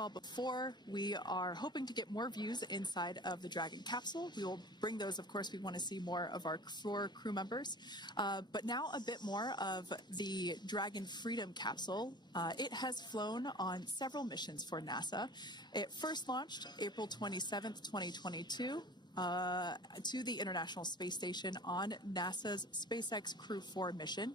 saw before, we are hoping to get more views inside of the Dragon capsule. We will bring those, of course. We want to see more of our 4 crew members. But now a bit more of the Dragon Freedom capsule. It has flown on several missions for NASA. It first launched April 27th, 2022. To the International Space Station on NASA's SpaceX Crew 4 mission.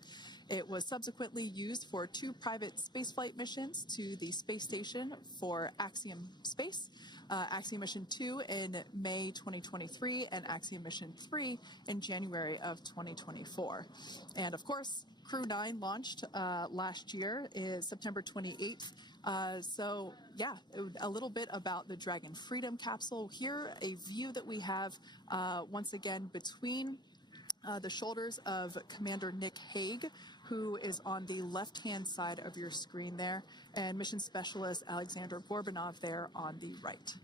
It was subsequently used for 2 private spaceflight missions to the space station for Axiom Space, Axiom Mission 2 in May 2023, and Axiom Mission 3 in January of 2024. And of course, Crew 9 launched last year, is September 28th. So yeah, a little bit about the Dragon Freedom capsule. Here, a view that we have once again between the shoulders of Commander Nick Hague, who is on the left-hand side of your screen there, and Mission Specialist Alexander Gorbanov there on the right.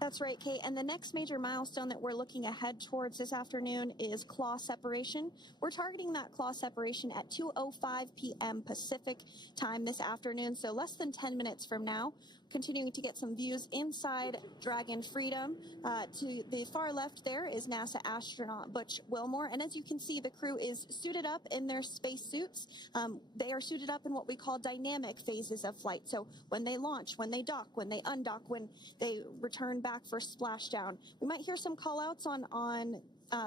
That's right, Kate. And the next major milestone that we're looking ahead towards this afternoon is claw separation. We're targeting that claw separation at 2:05 p.m. Pacific time this afternoon, so less than 10 minutes from now. Continuing to get some views inside Dragon Freedom. To the far left there is NASA astronaut Butch Wilmore, and as you can see, the crew is suited up in their space suits. They are suited up in what we call dynamic phases of flight. So when they launch, when they dock, when they undock, when they return back for splashdown. We might hear some call outs on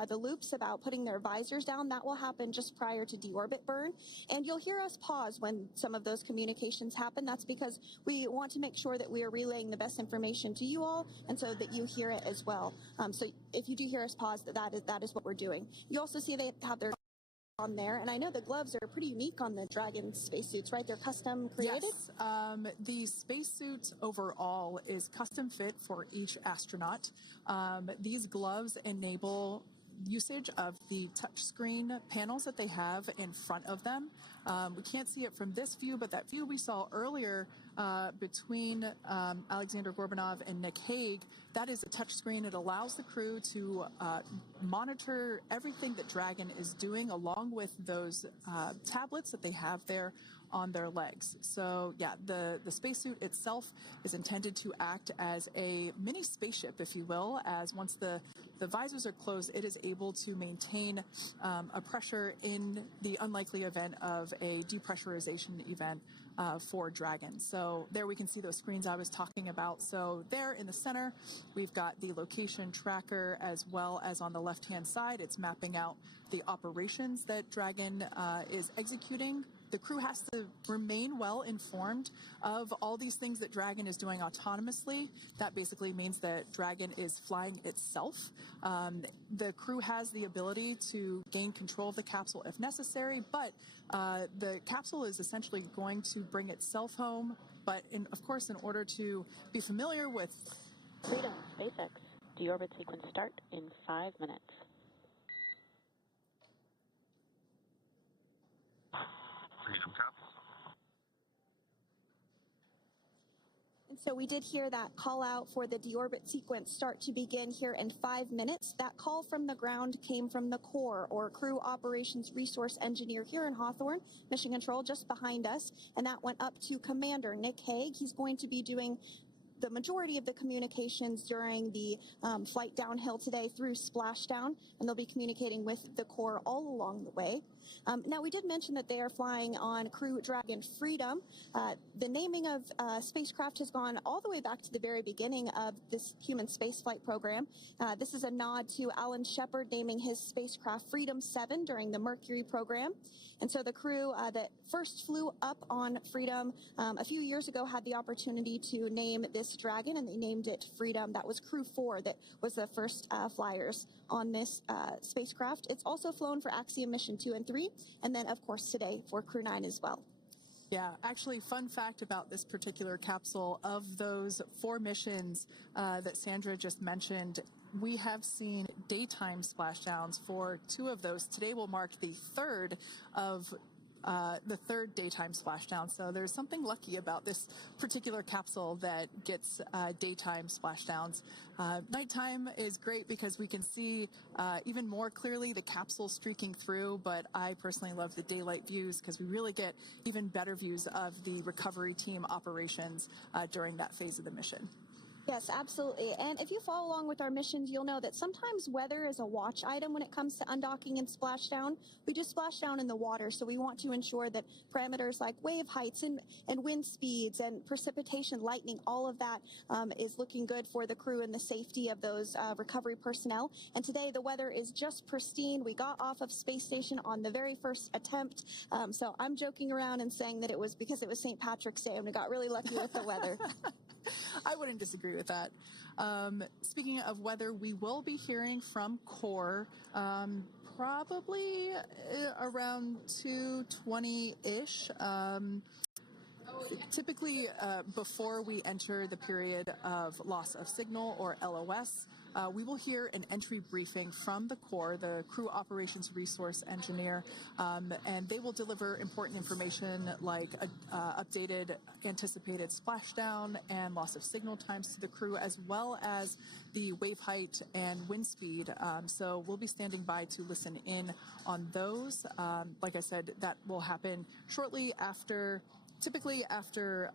the loops about putting their visors down. That will happen just prior to deorbit burn. And you'll hear us pause when some of those communications happen. That's because we want to make sure that we are relaying the best information to you all, and so that you hear it as well. So if you do hear us pause, that is what we're doing. You also see they have their on there, and I know the gloves are pretty unique on the Dragon spacesuits, right? They're custom created? Yes, the spacesuit overall is custom fit for each astronaut. These gloves enable usage of the touchscreen panels that they have in front of them. We can't see it from this view, but that view we saw earlier between Alexander Gorbanov and Nick Hague, that is a touchscreen. It allows the crew to monitor everything that Dragon is doing, along with those tablets that they have there on their legs. So yeah, the spacesuit itself is intended to act as a mini spaceship, if you will, as once the visors are closed, it is able to maintain a pressure in the unlikely event of a depressurization event for Dragon. So there we can see those screens I was talking about. So there in the center, we've got the location tracker, as well as on the left-hand side, it's mapping out the operations that Dragon is executing. The crew has to remain well informed of all these things that Dragon is doing autonomously. That basically means that Dragon is flying itself. The crew has the ability to gain control of the capsule if necessary, but the capsule is essentially going to bring itself home. But of course, in order to be familiar with Freedom, SpaceX, deorbit sequence start in 5 minutes. Freedom capsule. And so we did hear that call out for the deorbit sequence start to begin here in 5 minutes. That call from the ground came from the core, or Crew Operations Resource Engineer here in Hawthorne, Mission Control just behind us, and that went up to Commander Nick Hague. He's going to be doing the majority of the communications during the flight downhill today through Splashdown, and they'll be communicating with the core all along the way. Now, we did mention that they are flying on Crew Dragon Freedom. The naming of spacecraft has gone all the way back to the very beginning of this human spaceflight program. This is a nod to Alan Shepard naming his spacecraft Freedom 7 during the Mercury program. And so the crew that first flew up on Freedom a few years ago had the opportunity to name this Dragon, and they named it Freedom. That was Crew 4 that was the first flyers on this spacecraft. It's also flown for Axiom Mission 2 and 3, and then, of course, today for Crew 9 as well. Yeah, actually, fun fact about this particular capsule, of those 4 missions that Sandra just mentioned, we have seen daytime splashdowns for 2 of those. Today will mark the 3rd of the third daytime splashdown. So there's something lucky about this particular capsule that gets daytime splashdowns. Nighttime is great because we can see even more clearly the capsule streaking through, but I personally love the daylight views because we really get even better views of the recovery team operations during that phase of the mission. Yes, absolutely. And if you follow along with our missions, you'll know that sometimes weather is a watch item when it comes to undocking and splashdown. We do splashdown in the water, so we want to ensure that parameters like wave heights and wind speeds and precipitation, lightning, all of that is looking good for the crew and the safety of those recovery personnel. And today the weather is just pristine. We got off of space station on the very first attempt. So I'm joking around and saying that it was because it was St. Patrick's Day and we got really lucky with the weather. I wouldn't disagree with that. Speaking of weather, we will be hearing from core probably around 2:20-ish. Typically, before we enter the period of loss of signal or LOS, we will hear an entry briefing from the core, the Crew Operations Resource Engineer, and they will deliver important information like updated anticipated splashdown and loss of signal times to the crew, as well as the wave height and wind speed. So we'll be standing by to listen in on those. Like I said, that will happen shortly after, typically after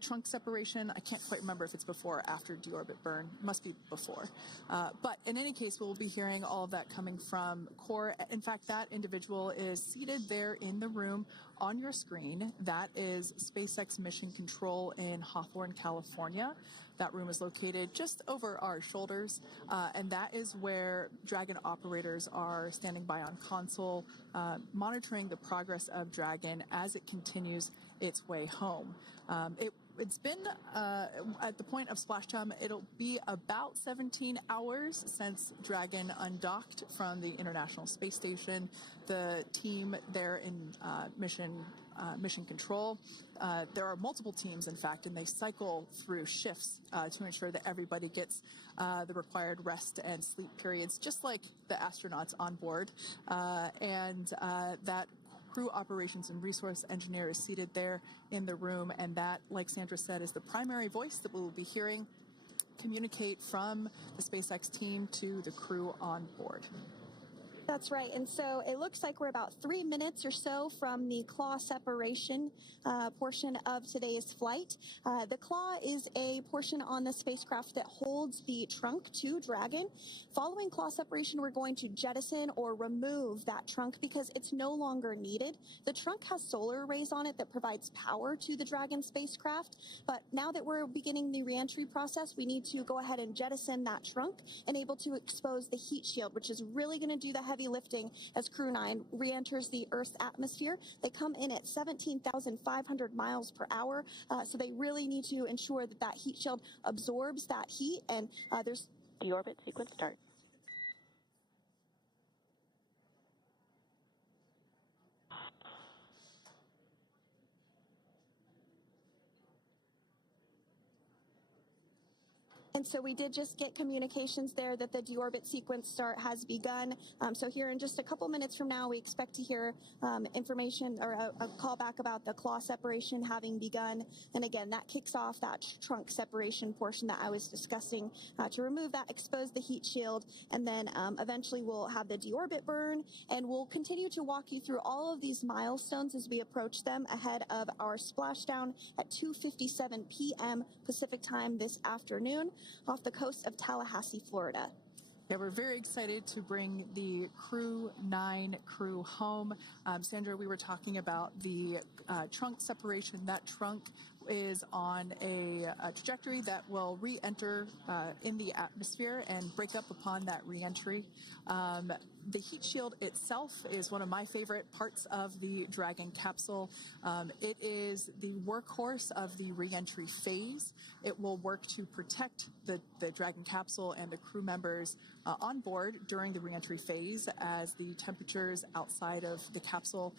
trunk separation. I can't quite remember if it's before or after deorbit burn. It must be before. But in any case, we'll be hearing all of that coming from core. In fact, that individual is seated there in the room on your screen. That is SpaceX Mission Control in Hawthorne, California. That room is located just over our shoulders, and that is where Dragon operators are standing by on console, monitoring the progress of Dragon as it continues its way home. It's been, at the point of splashdown, it'll be about 17 hours since Dragon undocked from the International Space Station. The team there in mission control, there are multiple teams, in fact, and they cycle through shifts to ensure that everybody gets the required rest and sleep periods, just like the astronauts on board. And that Crew Operations and Resource Engineer is seated there in the room, and that, like Sandra said, is the primary voice that we will be hearing communicate from the SpaceX team to the crew on board. That's right. And so it looks like we're about 3 minutes or so from the claw separation portion of today's flight. The claw is a portion on the spacecraft that holds the trunk to Dragon. Following claw separation, we're going to jettison or remove that trunk because it's no longer needed. The trunk has solar arrays on it that provides power to the Dragon spacecraft. But now that we're beginning the reentry process, we need to go ahead and jettison that trunk and able to expose the heat shield, which is really going to do the heavy lifting as Crew 9 re-enters the Earth's atmosphere. They come in at 17,500 miles per hour, so they really need to ensure that that heat shield absorbs that heat, and there's... Deorbit sequence start. And so we did just get communications there that the deorbit sequence start has begun. So here in just a couple minutes from now, we expect to hear information or a call back about the claw separation having begun. And again, that kicks off that trunk separation portion that I was discussing to remove that, expose the heat shield, and then eventually we'll have the deorbit burn, and we'll continue to walk you through all of these milestones as we approach them ahead of our splashdown at 2:57 p.m. Pacific time this afternoon off the coast of Tallahassee, Florida. Yeah, we're very excited to bring the Crew 9 crew home. Sandra, we were talking about the trunk separation. That trunk is on a trajectory that will re-enter in the atmosphere and break up upon that re-entry. The heat shield itself is one of my favorite parts of the Dragon capsule. It is the workhorse of the re-entry phase. It will work to protect the Dragon capsule and the crew members on board during the re-entry phase as the temperatures outside of the capsule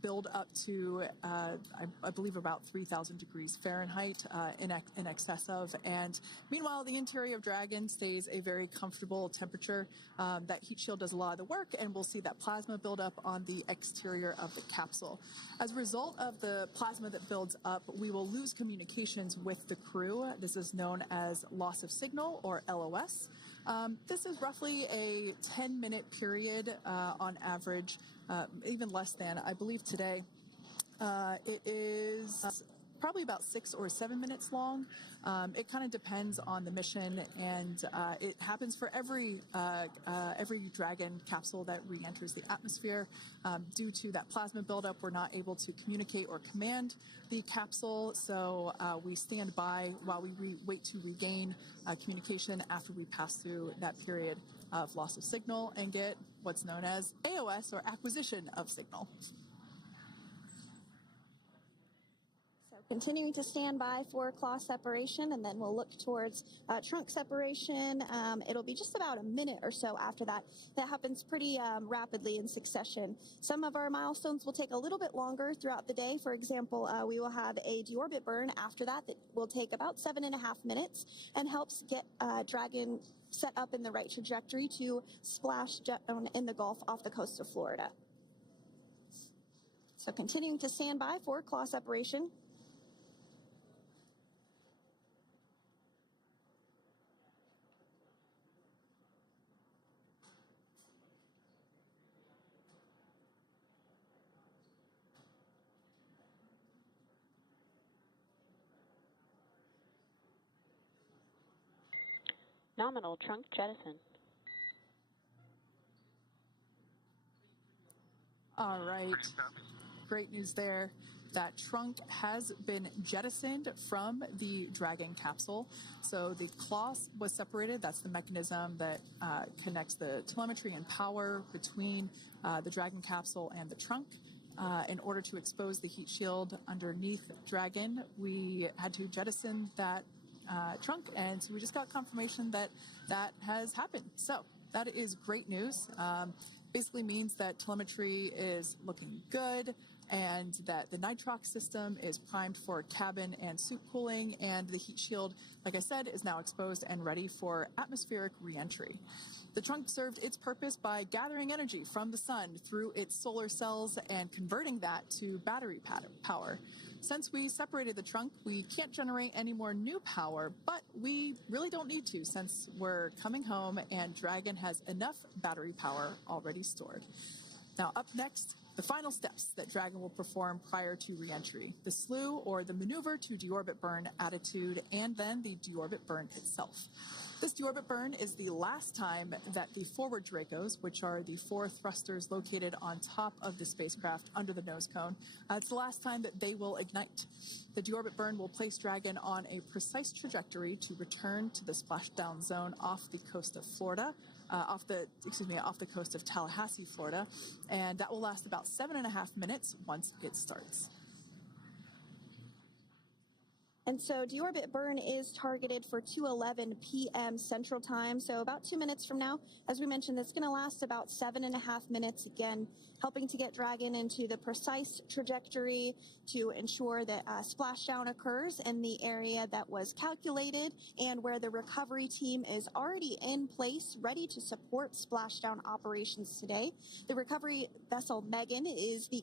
build up to, I believe, about 3,000 degrees Fahrenheit in excess of. And meanwhile, the interior of Dragon stays a very comfortable temperature. That heat shield does a a lot of the work, and we'll see that plasma build up on the exterior of the capsule. As a result of the plasma that builds up, we will lose communications with the crew. This is known as loss of signal, or LOS. This is roughly a 10-minute period on average, even less than. I believe today it is probably about 6 or 7 minutes long. It kind of depends on the mission, and it happens for every Dragon capsule that re-enters the atmosphere. Due to that plasma buildup, we're not able to communicate or command the capsule, so we stand by while we wait to regain communication after we pass through that period of loss of signal and get what's known as AOS, or acquisition of signal. Continuing to stand by for claw separation, and then we'll look towards trunk separation. It'll be just about a minute or so after that. That happens pretty rapidly in succession. Some of our milestones will take a little bit longer throughout the day. For example, we will have a deorbit burn after that will take about 7.5 minutes and helps get Dragon set up in the right trajectory to Splashdown in the Gulf off the coast of Florida. So continuing to stand by for claw separation. Nominal trunk jettison. All right. Great news there. That trunk has been jettisoned from the Dragon capsule. So the claw was separated. That's the mechanism that connects the telemetry and power between the Dragon capsule and the trunk. In order to expose the heat shield underneath Dragon, we had to jettison that trunk, and so we just got confirmation that that has happened. So that is great news. Basically means that telemetry is looking good, and that the nitrox system is primed for cabin and suit cooling, and the heat shield, like I said, is now exposed and ready for atmospheric reentry. The trunk served its purpose by gathering energy from the sun through its solar cells and converting that to battery power. Since we separated the trunk, we can't generate any more new power, but we really don't need to since we're coming home and Dragon has enough battery power already stored. Now, up next, the final steps that Dragon will perform prior to reentry: the slew, or the maneuver to deorbit burn attitude, and then the deorbit burn itself. This deorbit burn is the last time that the forward Dracos, which are the 4 thrusters located on top of the spacecraft under the nose cone, it's the last time that they will ignite. The deorbit burn will place Dragon on a precise trajectory to return to the splashdown zone off the coast of Florida, off the coast of Tallahassee, Florida, and that will last about 7.5 minutes once it starts. And so deorbit burn is targeted for 2:11 p.m. Central Time, so about 2 minutes from now. As we mentioned, it's going to last about 7.5 minutes, again, helping to get Dragon into the precise trajectory to ensure that splashdown occurs in the area that was calculated and where the recovery team is already in place, ready to support splashdown operations today. The recovery vessel Megan is the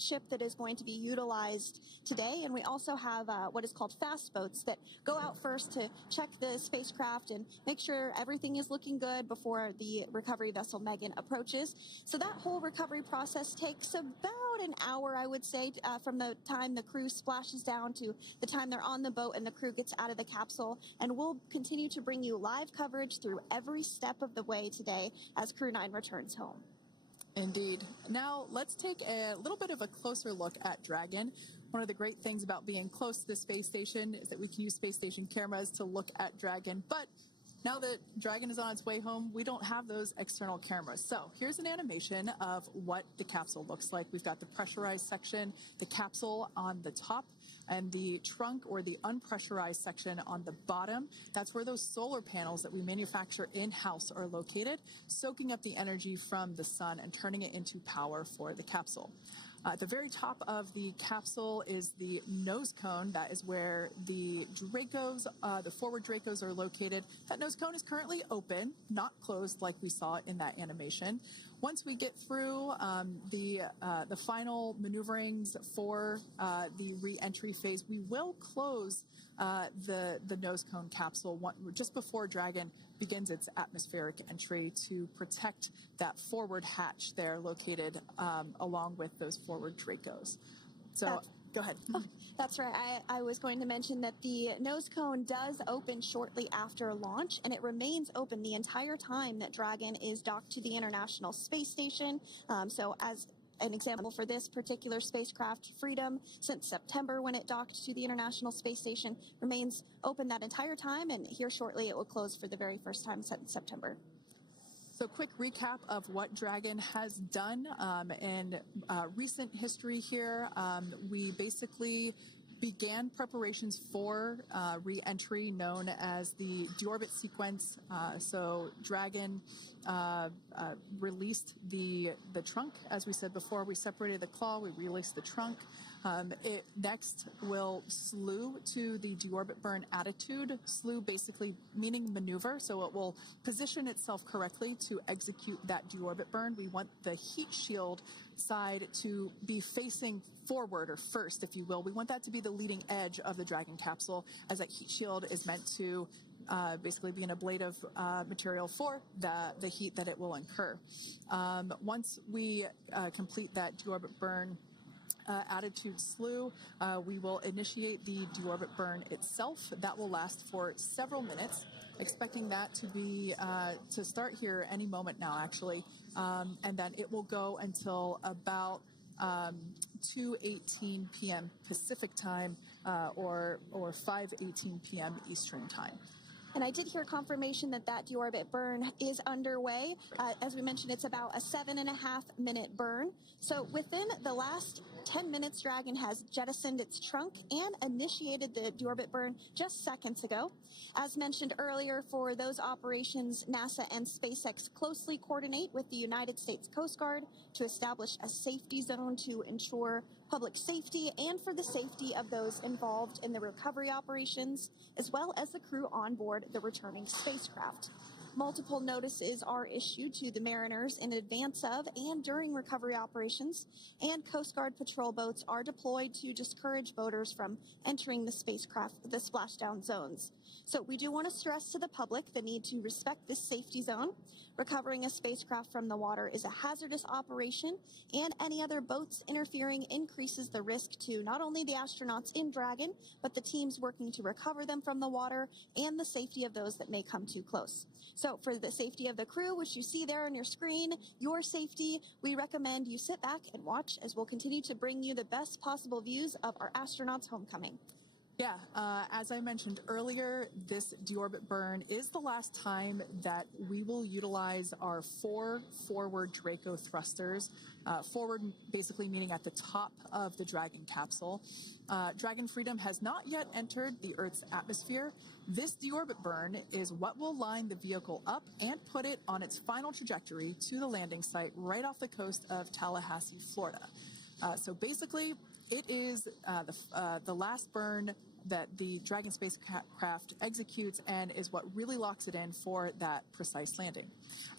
ship that is going to be utilized today, and we also have what is called fast boats that go out first to check the spacecraft and make sure everything is looking good before the recovery vessel Megan approaches. So that whole recovery process takes about an hour, I would say, from the time the crew splashes down to the time they're on the boat and the crew gets out of the capsule, and we'll continue to bring you live coverage through every step of the way today as Crew 9 returns home. Indeed. Now, let's take a little bit of a closer look at Dragon. One of the great things about being close to the space station is that we can use space station cameras to look at Dragon, but now that Dragon is on its way home, we don't have those external cameras. So here's an animation of what the capsule looks like. We've got the pressurized section, the capsule on the top, and the trunk, or the unpressurized section, on the bottom. That's where those solar panels that we manufacture in-house are located, soaking up the energy from the sun and turning it into power for the capsule. At the very top of the capsule is the nose cone. That is where the Dracos, the forward Dracos, are located. That nose cone is currently open, not closed like we saw in that animation. Once we get through the final maneuverings for the re-entry phase, we will close the nose cone capsule just before Dragon begins its atmospheric entry to protect that forward hatch there located along with those forward Dracos. So go ahead. Oh, that's right. I was going to mention that the nose cone does open shortly after launch, and it remains open the entire time that Dragon is docked to the International Space Station. So as an example for this particular spacecraft, Freedom, since September when it docked to the International Space Station, remains open that entire time, and here shortly it will close for the very first time since September. So quick recap of what Dragon has done in recent history here. We basically began preparations for re-entry known as the deorbit sequence. So Dragon released the trunk. As we said before, we separated the claw, we released the trunk. It next will slew to the deorbit burn attitude. Slew basically meaning maneuver, so it will position itself correctly to execute that deorbit burn. We want the heat shield side to be facing forward, or first, if you will. We want that to be the leading edge of the Dragon capsule, as that heat shield is meant to basically be an ablative material for the heat that it will incur. Once we complete that deorbit burn attitude slew, we will initiate the deorbit burn itself. That will last for several minutes, expecting that to be to start here any moment now, actually, and then it will go until about 2:18 p.m. Pacific time or 5:18 p.m. Eastern time. And I did hear confirmation that that deorbit burn is underway. As we mentioned, it's about a 7.5-minute burn. So within the last 10 minutes, Dragon has jettisoned its trunk and initiated the deorbit burn just seconds ago. As mentioned earlier, for those operations, NASA and SpaceX closely coordinate with the United States Coast Guard to establish a safety zone to ensure public safety and for the safety of those involved in the recovery operations, as well as the crew on board the returning spacecraft. Multiple notices are issued to the mariners in advance of and during recovery operations, and Coast Guard patrol boats are deployed to discourage boaters from entering the splashdown zones. So we do want to stress to the public the need to respect this safety zone. Recovering a spacecraft from the water is a hazardous operation, and any other boats interfering increases the risk to not only the astronauts in Dragon, but the teams working to recover them from the water and the safety of those that may come too close. So for the safety of the crew, which you see there on your screen, your safety, we recommend you sit back and watch as we'll continue to bring you the best possible views of our astronauts' homecoming. Yeah, as I mentioned earlier, this deorbit burn is the last time that we will utilize our 4 forward Draco thrusters. Forward basically meaning at the top of the Dragon capsule. Dragon Freedom has not yet entered the Earth's atmosphere. This deorbit burn is what will line the vehicle up and put it on its final trajectory to the landing site right off the coast of Tallahassee, Florida. So basically, it is the last burn that the Dragon spacecraft executes and is what really locks it in for that precise landing.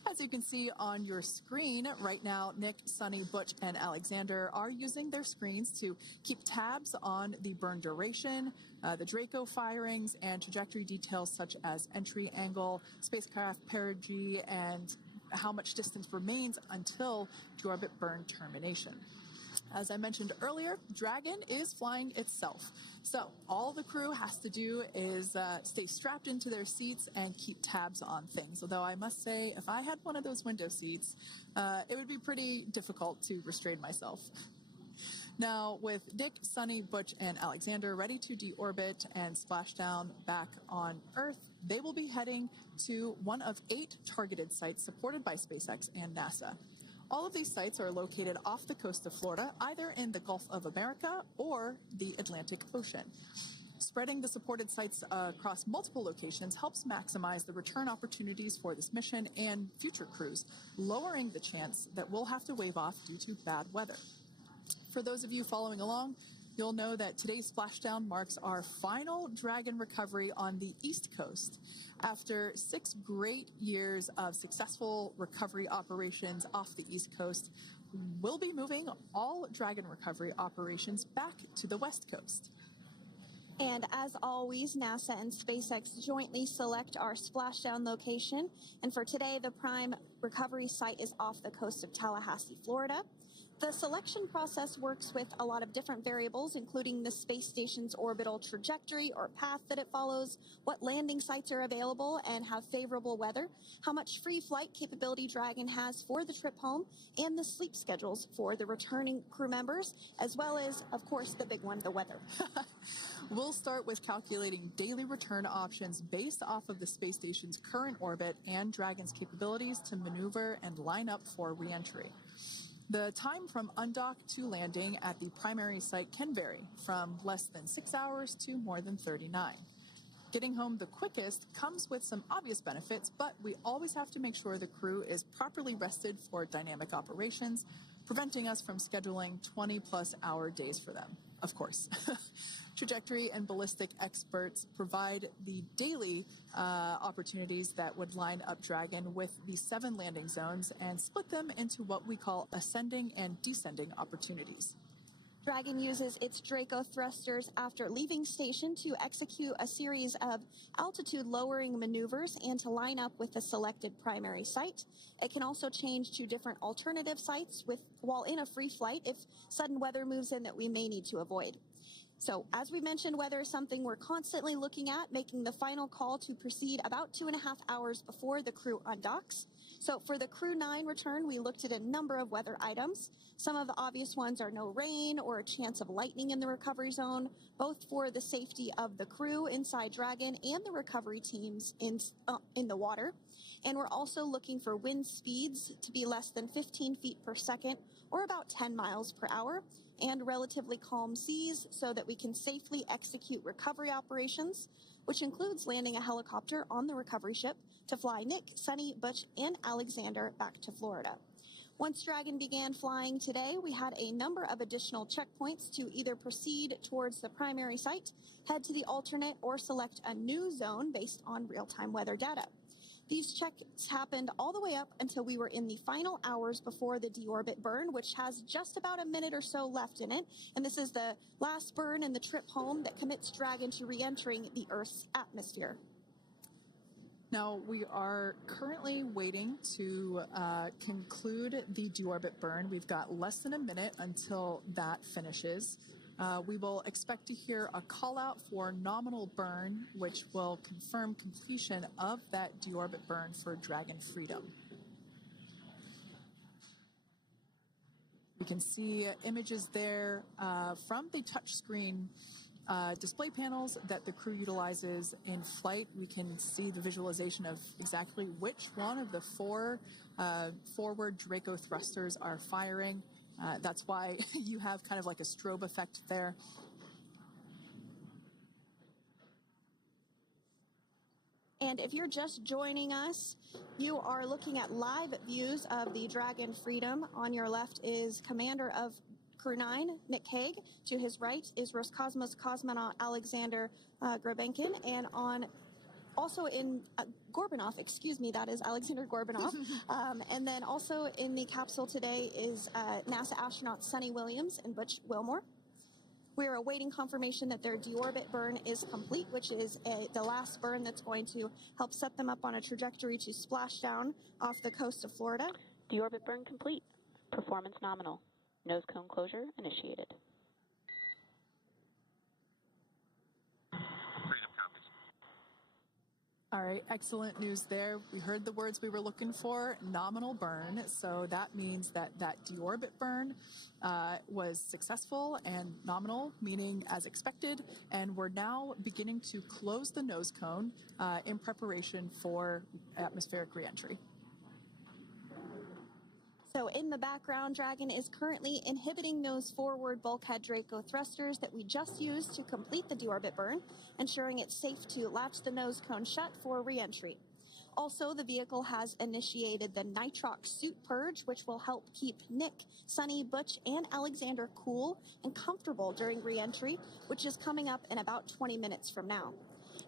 As you can see on your screen right now, Nick, Sunny, Butch, and Alexander are using their screens to keep tabs on the burn duration, the Draco firings, and trajectory details such as entry angle, spacecraft perigee, and how much distance remains until deorbit burn termination. As I mentioned earlier, Dragon is flying itself. So all the crew has to do is stay strapped into their seats and keep tabs on things. Although I must say, if I had one of those window seats, it would be pretty difficult to restrain myself. Now, with Nick, Sunny, Butch, and Alexander ready to deorbit and splash down back on Earth, they will be heading to one of 8 targeted sites supported by SpaceX and NASA. All of these sites are located off the coast of Florida, either in the Gulf of America or the Atlantic Ocean. Spreading the supported sites across multiple locations helps maximize the return opportunities for this mission and future crews, lowering the chance that we'll have to wave off due to bad weather. For those of you following along, you'll know that today's splashdown marks our final Dragon recovery on the East Coast. After 6 great years of successful recovery operations off the East Coast, we'll be moving all Dragon recovery operations back to the West Coast. And as always, NASA and SpaceX jointly select our splashdown location. And for today, the prime recovery site is off the coast of Tallahassee, Florida. The selection process works with a lot of different variables, including the space station's orbital trajectory or path that it follows, what landing sites are available and have favorable weather, how much free flight capability Dragon has for the trip home, and the sleep schedules for the returning crew members, as well as, of course, the big one, the weather. We'll start with calculating daily return options based off of the space station's current orbit and Dragon's capabilities to maneuver and line up for re-entry. The time from undock to landing at the primary site can vary from less than 6 hours to more than 39. Getting home the quickest comes with some obvious benefits, but we always have to make sure the crew is properly rested for dynamic operations, preventing us from scheduling 20-plus hour days for them, of course. Trajectory and ballistic experts provide the daily opportunities that would line up Dragon with the 7 landing zones and split them into what we call ascending and descending opportunities. Dragon uses its Draco thrusters after leaving station to execute a series of altitude-lowering maneuvers and to line up with the selected primary site. It can also change to different alternative sites while in a free flight if sudden weather moves in that we may need to avoid. So, as we mentioned, weather is something we're constantly looking at, making the final call to proceed about 2.5 hours before the crew undocks. So, for the Crew 9 return, we looked at a number of weather items. Some of the obvious ones are no rain or a chance of lightning in the recovery zone, both for the safety of the crew inside Dragon and the recovery teams in the water. And we're also looking for wind speeds to be less than 15 feet per second or about 10 miles per hour, and relatively calm seas so that we can safely execute recovery operations, which includes landing a helicopter on the recovery ship to fly Nick, Sunny, Butch, and Alexander back to Florida. Once Dragon began flying today, we had a number of additional checkpoints to either proceed towards the primary site, head to the alternate, or select a new zone based on real-time weather data. These checks happened all the way up until we were in the final hours before the deorbit burn, which has just about a minute or so left in it. And this is the last burn in the trip home that commits Dragon to re-entering the Earth's atmosphere. Now, we are currently waiting to conclude the deorbit burn. We've got less than a minute until that finishes. We will expect to hear a call out for nominal burn, which will confirm completion of that deorbit burn for Dragon Freedom. You can see images there from the touchscreen display panels that the crew utilizes in flight. We can see the visualization of exactly which one of the 4 forward Draco thrusters are firing. That's why you have kind of like a strobe effect there. And if you're just joining us, you are looking at live views of the Dragon Freedom. On your left is Commander of Crew 9, Nick Hague. To his right is Roscosmos cosmonaut Alexander Grabenkin. And also in Gorbanov, that is Alexander Gorbanov. And then also in the capsule today is NASA astronauts Sunny Williams and Butch Wilmore. We are awaiting confirmation that their deorbit burn is complete, which is the last burn that's going to help set them up on a trajectory to splashdown off the coast of Florida. Deorbit burn complete. Performance nominal. Nose cone closure initiated. Freedom copies. All right, excellent news there. We heard the words we were looking for, nominal burn. So that means that deorbit burn was successful and nominal, meaning as expected. And we're now beginning to close the nose cone in preparation for atmospheric reentry. So in the background, Dragon is currently inhibiting those forward bulkhead Draco thrusters that we just used to complete the deorbit burn, ensuring it's safe to latch the nose cone shut for reentry. Also, the vehicle has initiated the nitrox suit purge, which will help keep Nick, Sunny, Butch, and Alexander cool and comfortable during re-entry, which is coming up in about 20 minutes from now.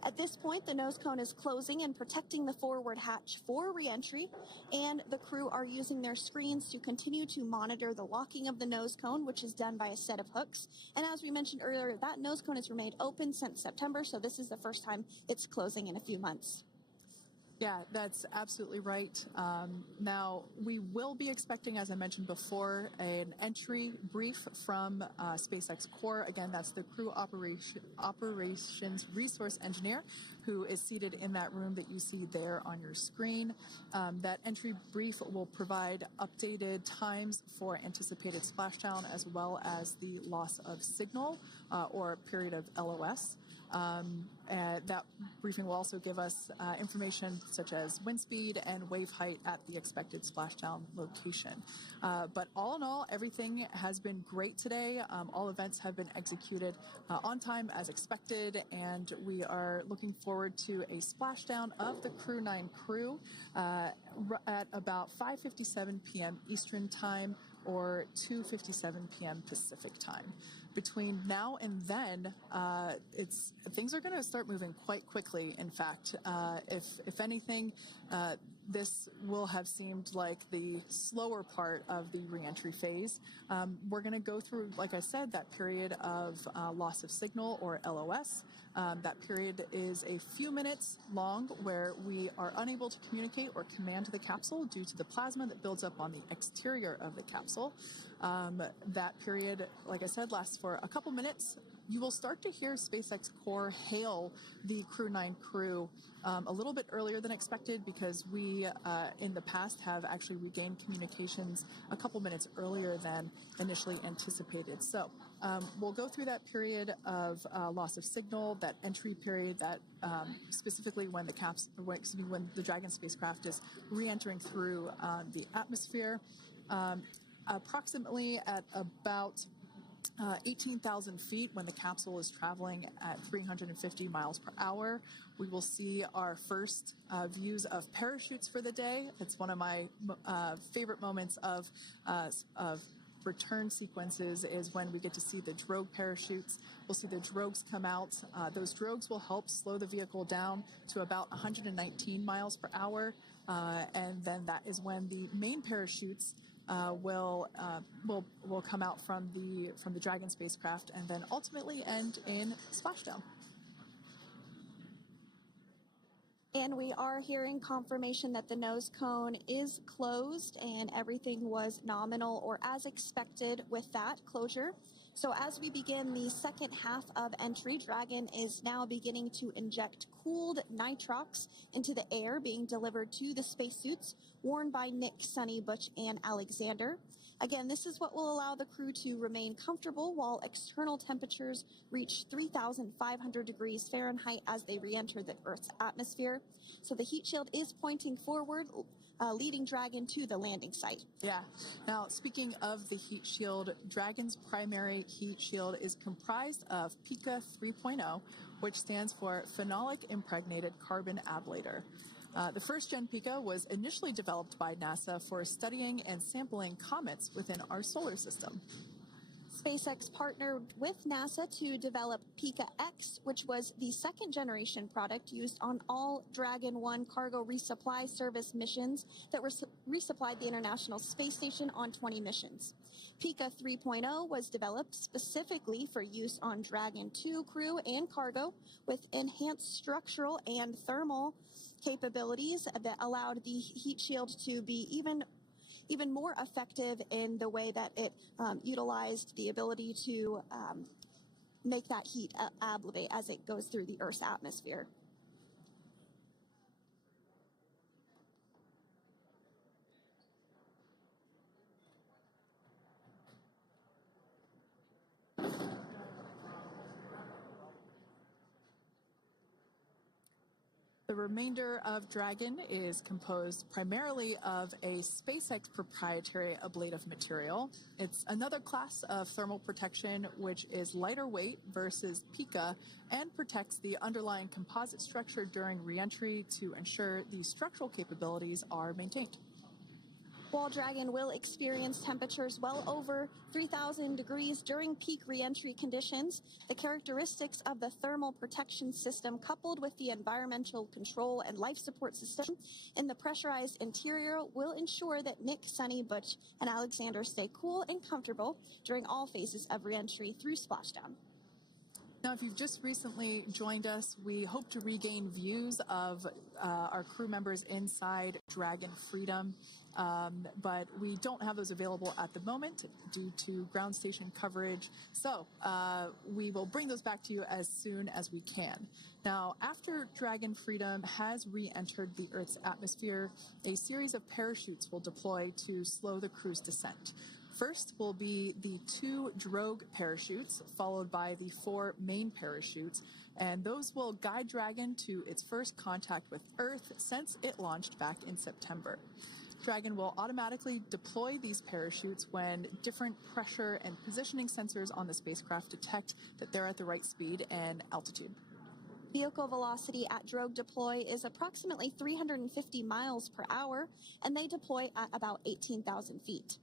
At this point, the nose cone is closing and protecting the forward hatch for re-entry, and the crew are using their screens to continue to monitor the locking of the nose cone, which is done by a set of hooks. And as we mentioned earlier, that nose cone has remained open since September, so this is the first time it's closing in a few months. Yeah, that's absolutely right. Now, we will be expecting, as I mentioned before, an entry brief from SpaceX Core. Again, that's the crew operations resource engineer who is seated in that room that you see there on your screen. That entry brief will provide updated times for anticipated splashdown as well as the loss of signal or period of LOS. That briefing will also give us information such as wind speed and wave height at the expected splashdown location. But all in all, everything has been great today. All events have been executed on time as expected, and we are looking forward to a splashdown of the Crew 9 crew at about 5:57 p.m. Eastern Time or 2:57 p.m. Pacific Time. Between now and then, things are going to start moving quite quickly. In fact, if anything, this will have seemed like the slower part of the reentry phase. We're going to go through, like I said, that period of loss of signal or LOS. That period is a few minutes long where we are unable to communicate or command the capsule due to the plasma that builds up on the exterior of the capsule. That period, like I said, lasts for a couple minutes. You will start to hear SpaceX Core hail the Crew 9 crew a little bit earlier than expected because we, in the past, have actually regained communications a couple minutes earlier than initially anticipated. So we'll go through that period of loss of signal, that entry period, that specifically when the Dragon spacecraft is re-entering through the atmosphere. Approximately at about 18,000 feet when the capsule is traveling at 350 miles per hour. We will see our first views of parachutes for the day. It's one of my favorite moments of return sequences is when we get to see the drogue parachutes. We'll see the drogues come out. Those drogues will help slow the vehicle down to about 119 miles per hour. And then that is when the main parachutes will come out from the Dragon spacecraft and then ultimately end in splashdown. And we are hearing confirmation that the nose cone is closed and everything was nominal or as expected with that closure. So as we begin the second half of entry, Dragon is now beginning to inject cooled nitrox into the air being delivered to the spacesuits worn by Nick, Sunny, Butch, and Alexander. Again, this is what will allow the crew to remain comfortable while external temperatures reach 3,500 degrees Fahrenheit as they re-enter the Earth's atmosphere. So the heat shield is pointing forward, leading Dragon to the landing site. Yeah. Now, speaking of the heat shield, Dragon's primary heat shield is comprised of PICA 3.0, which stands for Phenolic Impregnated Carbon Ablator. The first-gen PICA was initially developed by NASA for studying and sampling comets within our solar system. SpaceX partnered with NASA to develop PICA X, which was the second-generation product used on all Dragon 1 cargo resupply service missions that resupplied the International Space Station on 20 missions. PICA 3.0 was developed specifically for use on Dragon 2 crew and cargo with enhanced structural and thermal capabilities that allowed the heat shield to be even more effective in the way that it utilized the ability to make that heat ablevate as it goes through the Earth's atmosphere. The remainder of Dragon is composed primarily of a SpaceX proprietary ablative material. It's another class of thermal protection which is lighter weight versus Pika and protects the underlying composite structure during reentry to ensure the structural capabilities are maintained. While Dragon will experience temperatures well over 3,000 degrees during peak reentry conditions, the characteristics of the thermal protection system coupled with the environmental control and life support system in the pressurized interior will ensure that Nick, Sunny, Butch, and Alexander stay cool and comfortable during all phases of reentry through Splashdown. Now, if you've just recently joined us, we hope to regain views of our crew members inside Dragon Freedom, but we don't have those available at the moment due to ground station coverage. So we will bring those back to you as soon as we can. Now, after Dragon Freedom has re-entered the Earth's atmosphere, a series of parachutes will deploy to slow the crew's descent. First will be the 2 drogue parachutes, followed by the 4 main parachutes, and those will guide Dragon to its first contact with Earth since it launched back in September. Dragon will automatically deploy these parachutes when different pressure and positioning sensors on the spacecraft detect that they're at the right speed and altitude. Vehicle velocity at drogue deploy is approximately 350 miles per hour, and they deploy at about 18,000 feet.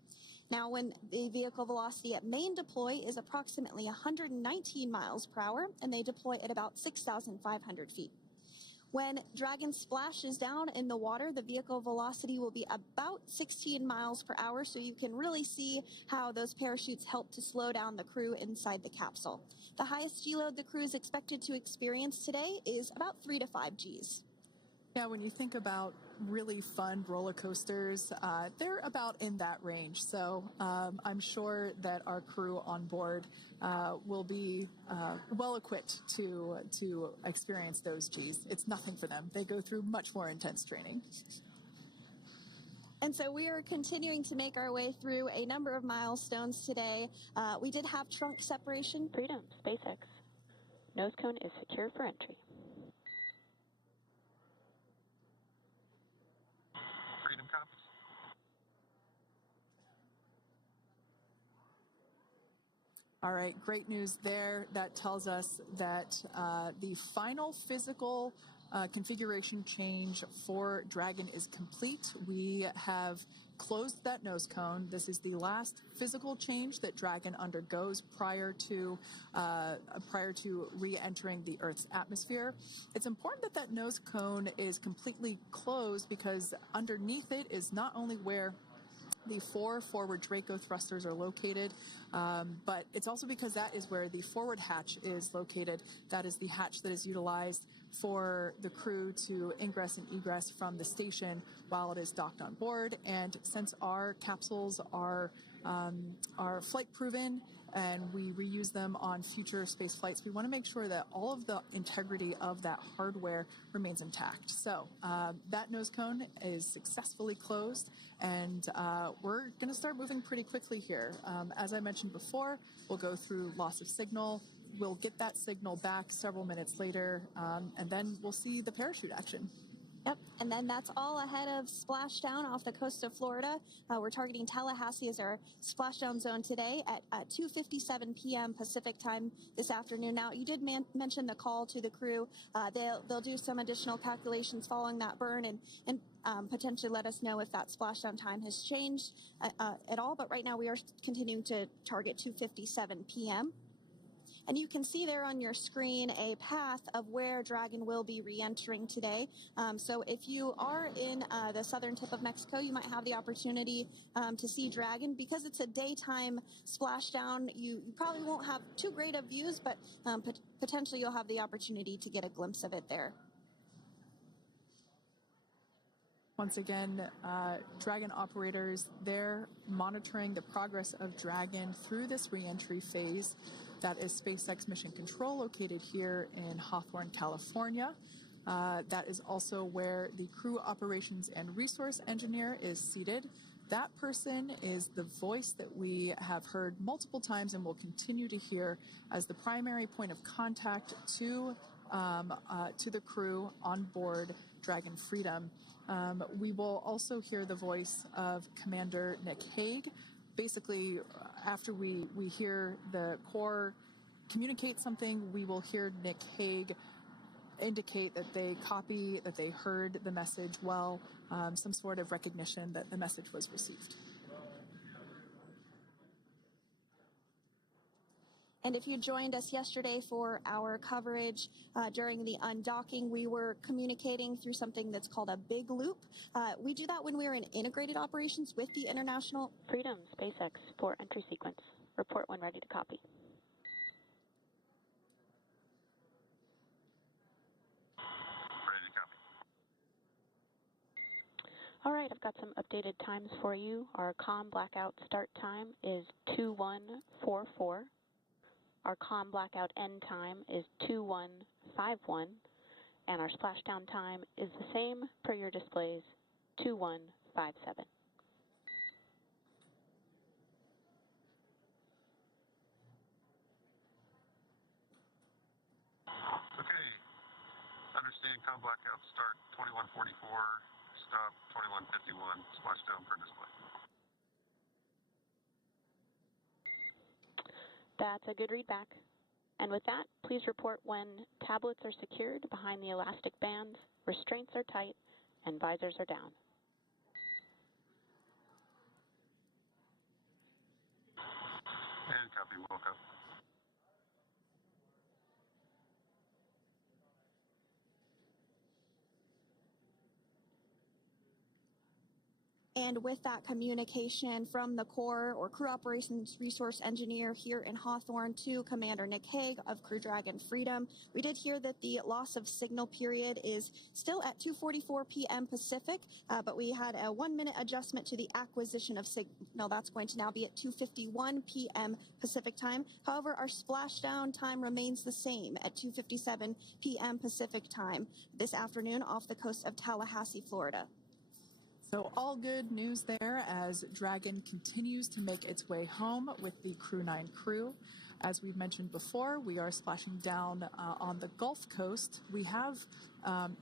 Now, when the vehicle velocity at main deploy is approximately 119 miles per hour, and they deploy at about 6,500 feet. When Dragon splashes down in the water, the vehicle velocity will be about 16 miles per hour, so you can really see how those parachutes help to slow down the crew inside the capsule. The highest G-load the crew is expected to experience today is about 3 to 5 Gs. Yeah, when you think about really fun roller coasters, they're about in that range. So I'm sure that our crew on board will be well equipped to experience those Gs. It's nothing for them. They go through much more intense training. And so we are continuing to make our way through a number of milestones today. We did have trunk separation. Freedom, SpaceX. Nose cone is secure for entry. Freedom comes. All right, great news there. That tells us that the final physical configuration change for Dragon is complete. We have closed that nose cone. This is the last physical change that Dragon undergoes prior to re-entering the Earth's atmosphere. It's important that that nose cone is completely closed because underneath it is not only where the 4 forward Draco thrusters are located, but it's also because that is where the forward hatch is located. That is the hatch that is utilized for the crew to ingress and egress from the station while it is docked on board. And since our capsules are flight proven and we reuse them on future space flights, we want to make sure that all of the integrity of that hardware remains intact. So that nose cone is successfully closed, and we're going to start moving pretty quickly here. As I mentioned before, we'll go through loss of signal. We'll get that signal back several minutes later, and then we'll see the parachute action. Yep, and then that's all ahead of Splashdown off the coast of Florida. We're targeting Tallahassee as our Splashdown zone today at 2:57 p.m. Pacific time this afternoon. Now, you did mention the call to the crew. They'll do some additional calculations following that burn and potentially let us know if that splashdown time has changed at all. But right now, we are continuing to target 2:57 p.m. And you can see there on your screen a path of where Dragon will be re-entering today. So if you are in the southern tip of Mexico, you might have the opportunity to see Dragon. Because it's a daytime splashdown, you probably won't have too great of views, but potentially you'll have the opportunity to get a glimpse of it there. Once again, Dragon operators, they're monitoring the progress of Dragon through this re-entry phase. That is SpaceX Mission Control, located here in Hawthorne, California. That is also where the crew operations and resource engineer is seated. That person is the voice that we have heard multiple times and will continue to hear as the primary point of contact to to the crew on board Dragon Freedom. We will also hear the voice of Commander Nick Hague. Basically, after we hear the Corps communicate something, we will hear Nick Hague indicate that they copy, that they heard the message well, some sort of recognition that the message was received. And if you joined us yesterday for our coverage during the undocking, we were communicating through something that's called a big loop. We do that when we're in integrated operations with the International Freedom, SpaceX, for entry sequence. Report when ready to copy. Ready to copy. All right, I've got some updated times for you. Our comm blackout start time is 2144. Our comm blackout end time is 2151, and our splashdown time is the same per your displays, 2157. Okay. Understand comm blackout start 2144, stop 2151, splashdown per display. That's a good readback. And with that, please report when tablets are secured behind the elastic bands, restraints are tight, and visors are down. And copy, welcome. And with that communication from the Corps or Crew Operations Resource Engineer here in Hawthorne to Commander Nick Hague of Crew Dragon Freedom, we did hear that the loss of signal period is still at 2:44 p.m. Pacific, but we had a 1-minute adjustment to the acquisition of signal. That's going to now be at 2:51 p.m. Pacific time. However, our splashdown time remains the same at 2:57 p.m. Pacific time this afternoon off the coast of Tallahassee, Florida. So all good news there as Dragon continues to make its way home with the Crew 9 crew. As we've mentioned before, we are splashing down on the Gulf Coast. We have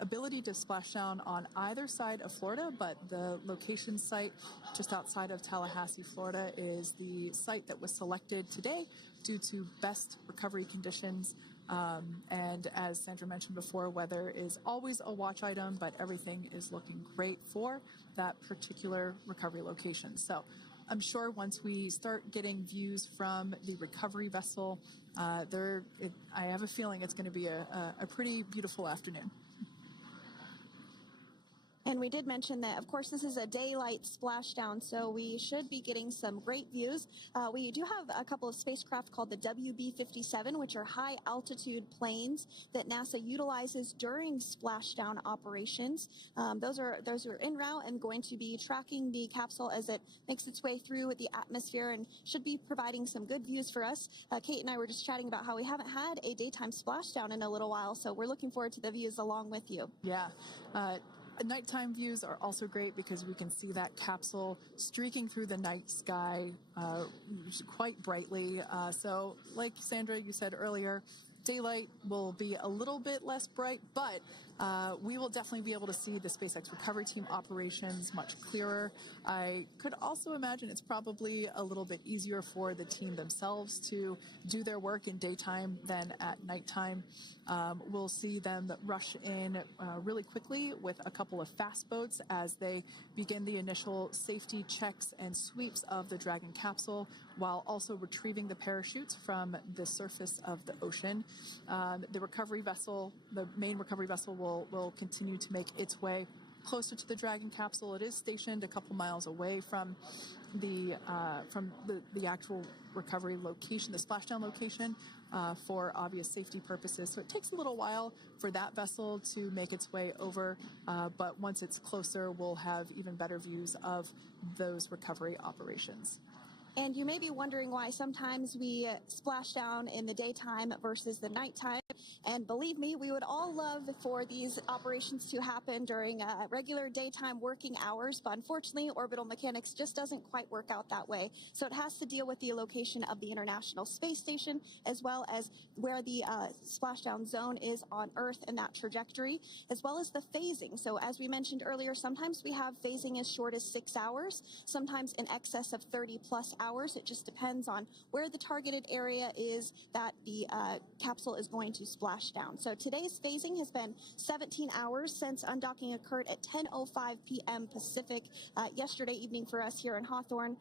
ability to splash down on either side of Florida, but the location site just outside of Tallahassee, Florida is the site that was selected today due to best recovery conditions. And as Sandra mentioned before, weather is always a watch item, but everything is looking great for that particular recovery location. So I'm sure once we start getting views from the recovery vessel, I have a feeling it's going to be a pretty beautiful afternoon. And we did mention that, of course, this is a daylight splashdown, so we should be getting some great views. We do have a couple of spacecraft called the WB-57, which are high-altitude planes that NASA utilizes during splashdown operations. Those are en route and going to be tracking the capsule as it makes its way through the atmosphere and should be providing some good views for us. Kate and I were just chatting about how we haven't had a daytime splashdown in a little while, so we're looking forward to the views along with you. Yeah. Nighttime views are also great because we can see that capsule streaking through the night sky quite brightly. So like Sandra, you said earlier, daylight will be a little bit less bright, but we will definitely be able to see the SpaceX recovery team operations much clearer. I could also imagine it's probably a little bit easier for the team themselves to do their work in daytime than at nighttime. We'll see them rush in really quickly with a couple of fast boats as they begin the initial safety checks and sweeps of the Dragon capsule while also retrieving the parachutes from the surface of the ocean. The recovery vessel, the main recovery vessel, will continue to make its way closer to the Dragon capsule. It is stationed a couple miles away from the actual recovery location, the splashdown location, for obvious safety purposes. So it takes a little while for that vessel to make its way over, but once it's closer, we'll have even better views of those recovery operations. And you may be wondering why sometimes we splash down in the daytime versus the nighttime. And believe me, we would all love for these operations to happen during regular daytime working hours, but unfortunately, orbital mechanics just doesn't quite work out that way. So it has to deal with the location of the International Space Station, as well as where the splashdown zone is on Earth in that trajectory, as well as the phasing. So as we mentioned earlier, sometimes we have phasing as short as 6 hours, sometimes in excess of 30 plus hours. It just depends on where the targeted area is that the capsule is going to splash down. So today's phasing has been 17 hours since undocking occurred at 10:05 p.m. Pacific yesterday evening for us here in Hawthorne.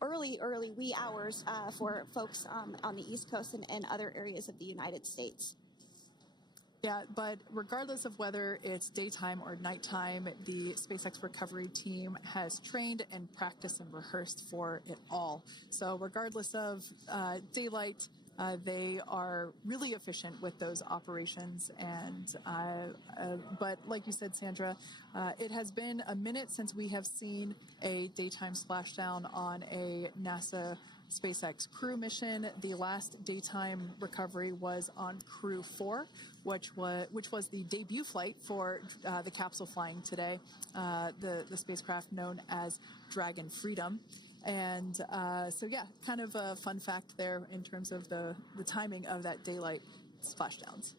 Early wee hours for folks on the East Coast and other areas of the United States. Yeah, but regardless of whether it's daytime or nighttime, the SpaceX recovery team has trained and practiced and rehearsed for it all. So regardless of daylight, they are really efficient with those operations. And but like you said, Sandra, it has been a minute since we have seen a daytime splashdown on a NASA SpaceX crew mission. The last daytime recovery was on Crew 4, which was the debut flight for the capsule flying today, the spacecraft known as Dragon Freedom. And so, yeah, kind of a fun fact there in terms of the timing of that daylight splashdowns.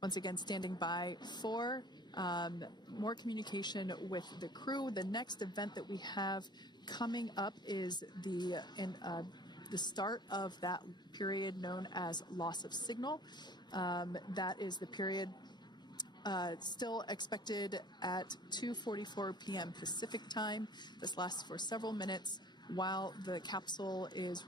Once again, standing by for more communication with the crew. The next event that we have coming up is the start of that period known as loss of signal. That is the period still expected at 2:44 p.m. Pacific time. This lasts for several minutes while the capsule is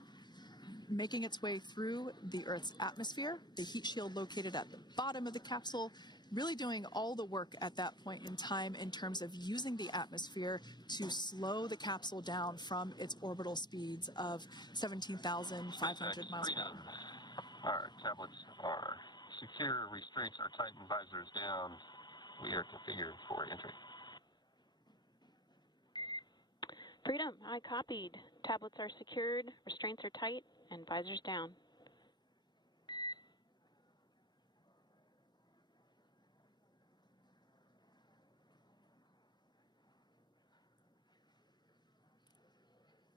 making its way through the Earth's atmosphere. The heat shield located at the bottom of the capsule really doing all the work at that point in time in terms of using the atmosphere to slow the capsule down from its orbital speeds of 17,500 miles per hour. Our tablets are secure, restraints are tightened, visors down. We are configured for entry. Freedom, I copied. Tablets are secured, restraints are tight, and visors down.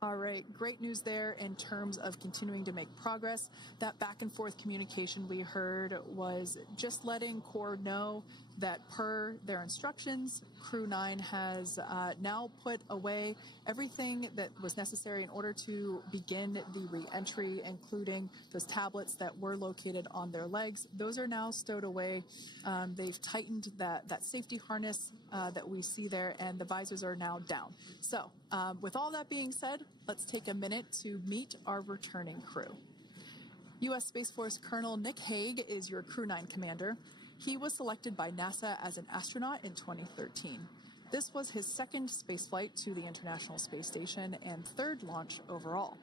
All right, great news there in terms of continuing to make progress. That back and forth communication we heard was just letting Core know that per their instructions, Crew 9 has now put away everything that was necessary in order to begin the re-entry, including those tablets that were located on their legs. Those are now stowed away. They've tightened that safety harness that we see there, and the visors are now down. So with all that being said, let's take a minute to meet our returning crew. U.S. Space Force Colonel Nick Hague is your Crew 9 commander. He was selected by NASA as an astronaut in 2013. This was his second spaceflight to the International Space Station and third launch overall.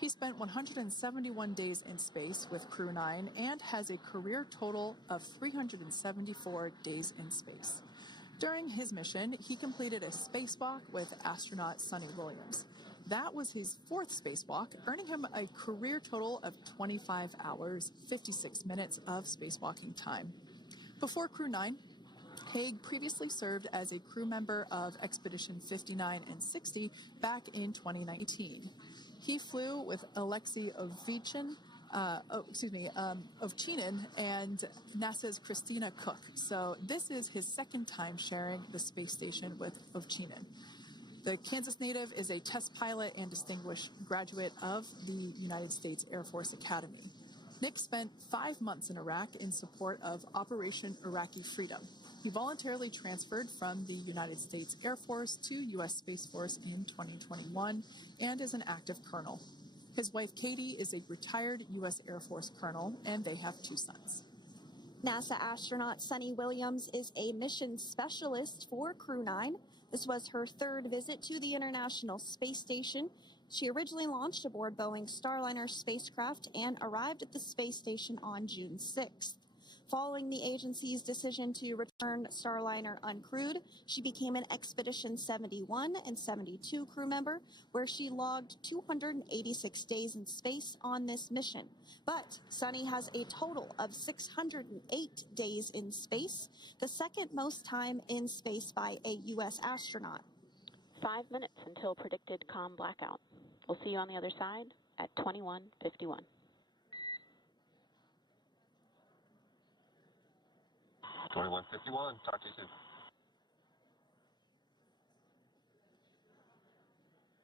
He spent 171 days in space with Crew 9 and has a career total of 374 days in space. During his mission, he completed a spacewalk with astronaut Suni Williams. That was his fourth spacewalk, earning him a career total of 25 hours, 56 minutes of spacewalking time. Before Crew 9, Hague previously served as a crew member of Expedition 59 and 60 back in 2019. He flew with Alexei Ovchinin and NASA's Christina Cook. So this is his second time sharing the space station with Ovchinin. The Kansas native is a test pilot and distinguished graduate of the United States Air Force Academy. Nick spent 5 months in Iraq in support of Operation Iraqi Freedom. He voluntarily transferred from the United States Air Force to U.S. Space Force in 2021 and is an active colonel. His wife, Katie, is a retired U.S. Air Force colonel, and they have 2 sons. NASA astronaut Suni Williams is a mission specialist for Crew 9. This was her third visit to the International Space Station. She originally launched aboard Boeing Starliner spacecraft and arrived at the space station on June 6th. Following the agency's decision to return Starliner uncrewed, she became an Expedition 71 and 72 crew member, where she logged 286 days in space on this mission. But Sunny has a total of 608 days in space, the second most time in space by a U.S. astronaut. 5 minutes until predicted comm blackout. We'll see you on the other side at 21:51. Talk to you soon.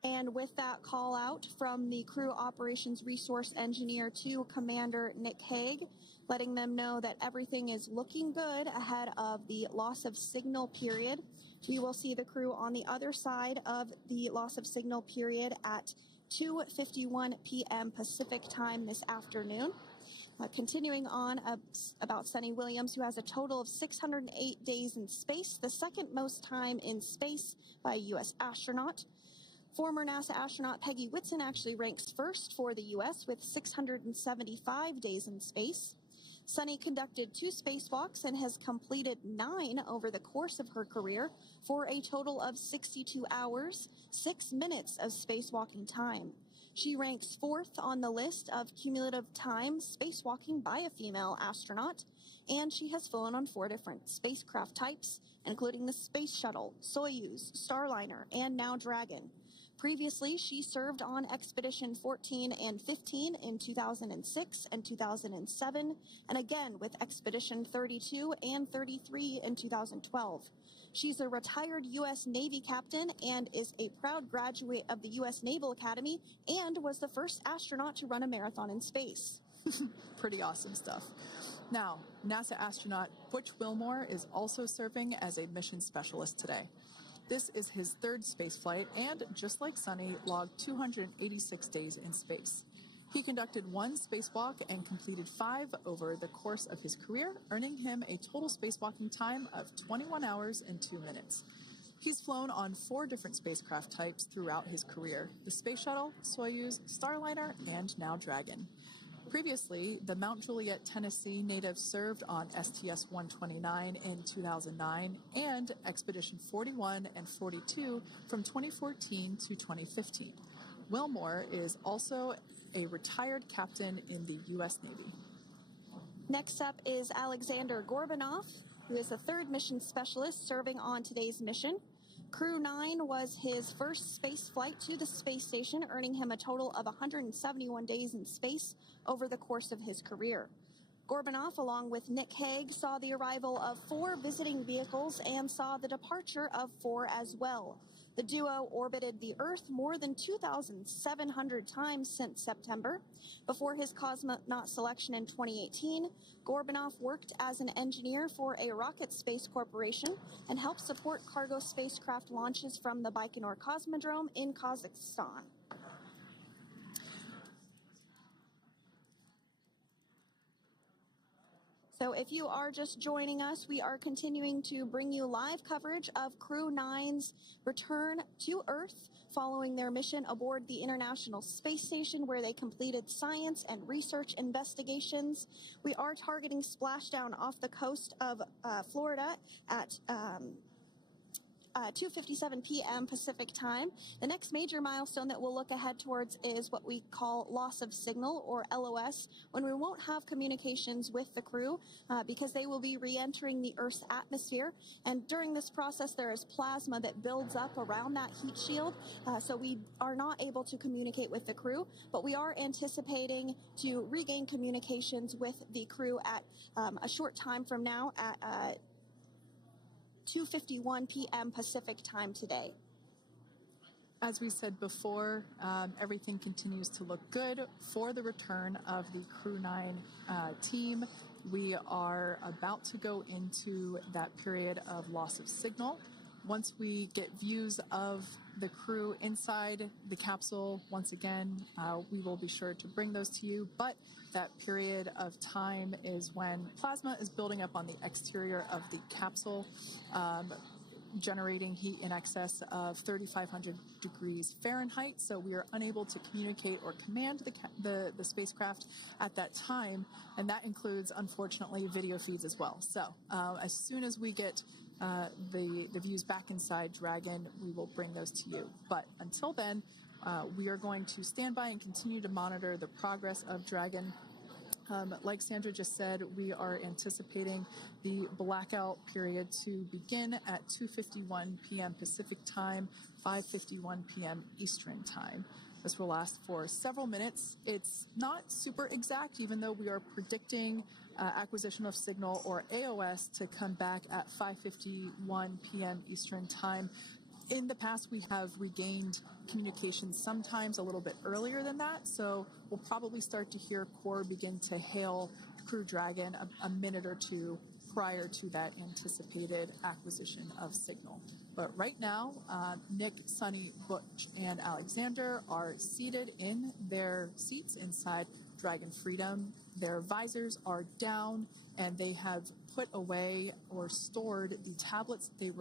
And with that call out from the Crew Operations Resource Engineer to Commander Nick Hague, letting them know that everything is looking good ahead of the loss of signal period. We will see the crew on the other side of the loss of signal period at 2:51 p.m. Pacific time this afternoon. Continuing on about Sunny Williams, who has a total of 608 days in space, the second most time in space by a U.S. astronaut. Former NASA astronaut Peggy Whitson actually ranks first for the U.S. with 675 days in space. Sunny conducted 2 spacewalks and has completed 9 over the course of her career for a total of 62 hours, 6 minutes of spacewalking time. She ranks 4th on the list of cumulative time spacewalking by a female astronaut, and she has flown on 4 different spacecraft types, including the Space Shuttle, Soyuz, Starliner, and now Dragon. Previously, she served on Expedition 14 and 15 in 2006 and 2007, and again with Expedition 32 and 33 in 2012. She's a retired U.S. Navy captain and is a proud graduate of the U.S. Naval Academy and was the first astronaut to run a marathon in space. Pretty awesome stuff. Now, NASA astronaut Butch Wilmore is also serving as a mission specialist today. This is his 3rd spaceflight and, just like Sunny, logged 286 days in space. He conducted 1 spacewalk and completed 5 over the course of his career, earning him a total spacewalking time of 21 hours and 2 minutes. He's flown on 4 different spacecraft types throughout his career: the Space Shuttle, Soyuz, Starliner, and now Dragon. Previously, the Mount Juliet, Tennessee native served on STS-129 in 2009 and Expedition 41 and 42 from 2014 to 2015. Wilmore is also a retired captain in the U.S. Navy. Next up is Alexander Gorbunov, who is the 3rd mission specialist serving on today's mission. Crew 9 was his first space flight to the space station, earning him a total of 171 days in space over the course of his career. Gorbunov, along with Nick Hague, saw the arrival of 4 visiting vehicles and saw the departure of 4 as well. The duo orbited the Earth more than 2,700 times since September. Before his cosmonaut selection in 2018, Gorbunov worked as an engineer for a rocket space corporation and helped support cargo spacecraft launches from the Baikonur Cosmodrome in Kazakhstan. So if you are just joining us, we are continuing to bring you live coverage of Crew 9's return to Earth following their mission aboard the International Space Station, where they completed science and research investigations. We are targeting splashdown off the coast of Florida at 2:57 p.m. Pacific time. The next major milestone that we'll look ahead towards is what we call loss of signal, or LOS, when we won't have communications with the crew because they will be re-entering the Earth's atmosphere. And during this process, there is plasma that builds up around that heat shield, so we are not able to communicate with the crew, but we are anticipating to regain communications with the crew at a short time from now at 2:51 p.m. Pacific time today. As we said before, everything continues to look good for the return of the Crew 9 team. We are about to go into that period of loss of signal. Once we get views of the crew inside the capsule, once again, we will be sure to bring those to you. But that period of time is when plasma is building up on the exterior of the capsule. generating heat in excess of 3,500 degrees Fahrenheit, so we are unable to communicate or command the spacecraft at that time, and that includes, unfortunately, video feeds as well. So as soon as we get the views back inside Dragon, we will bring those to you. But until then, we are going to stand by and continue to monitor the progress of Dragon. Like Sandra just said, we are anticipating the blackout period to begin at 2:51 p.m. Pacific time, 5:51 p.m. Eastern time. This will last for several minutes. It's not super exact, even though we are predicting acquisition of signal, or AOS, to come back at 5:51 p.m. Eastern time. In the past, we have regained communication sometimes a little bit earlier than that, so we'll probably start to hear Core begin to hail Crew Dragon a minute or two prior to that anticipated acquisition of signal. But right now, Nick, Sunny, Butch, and Alexander are seated in their seats inside Dragon Freedom. Their visors are down, and they have put away or stored the tablets they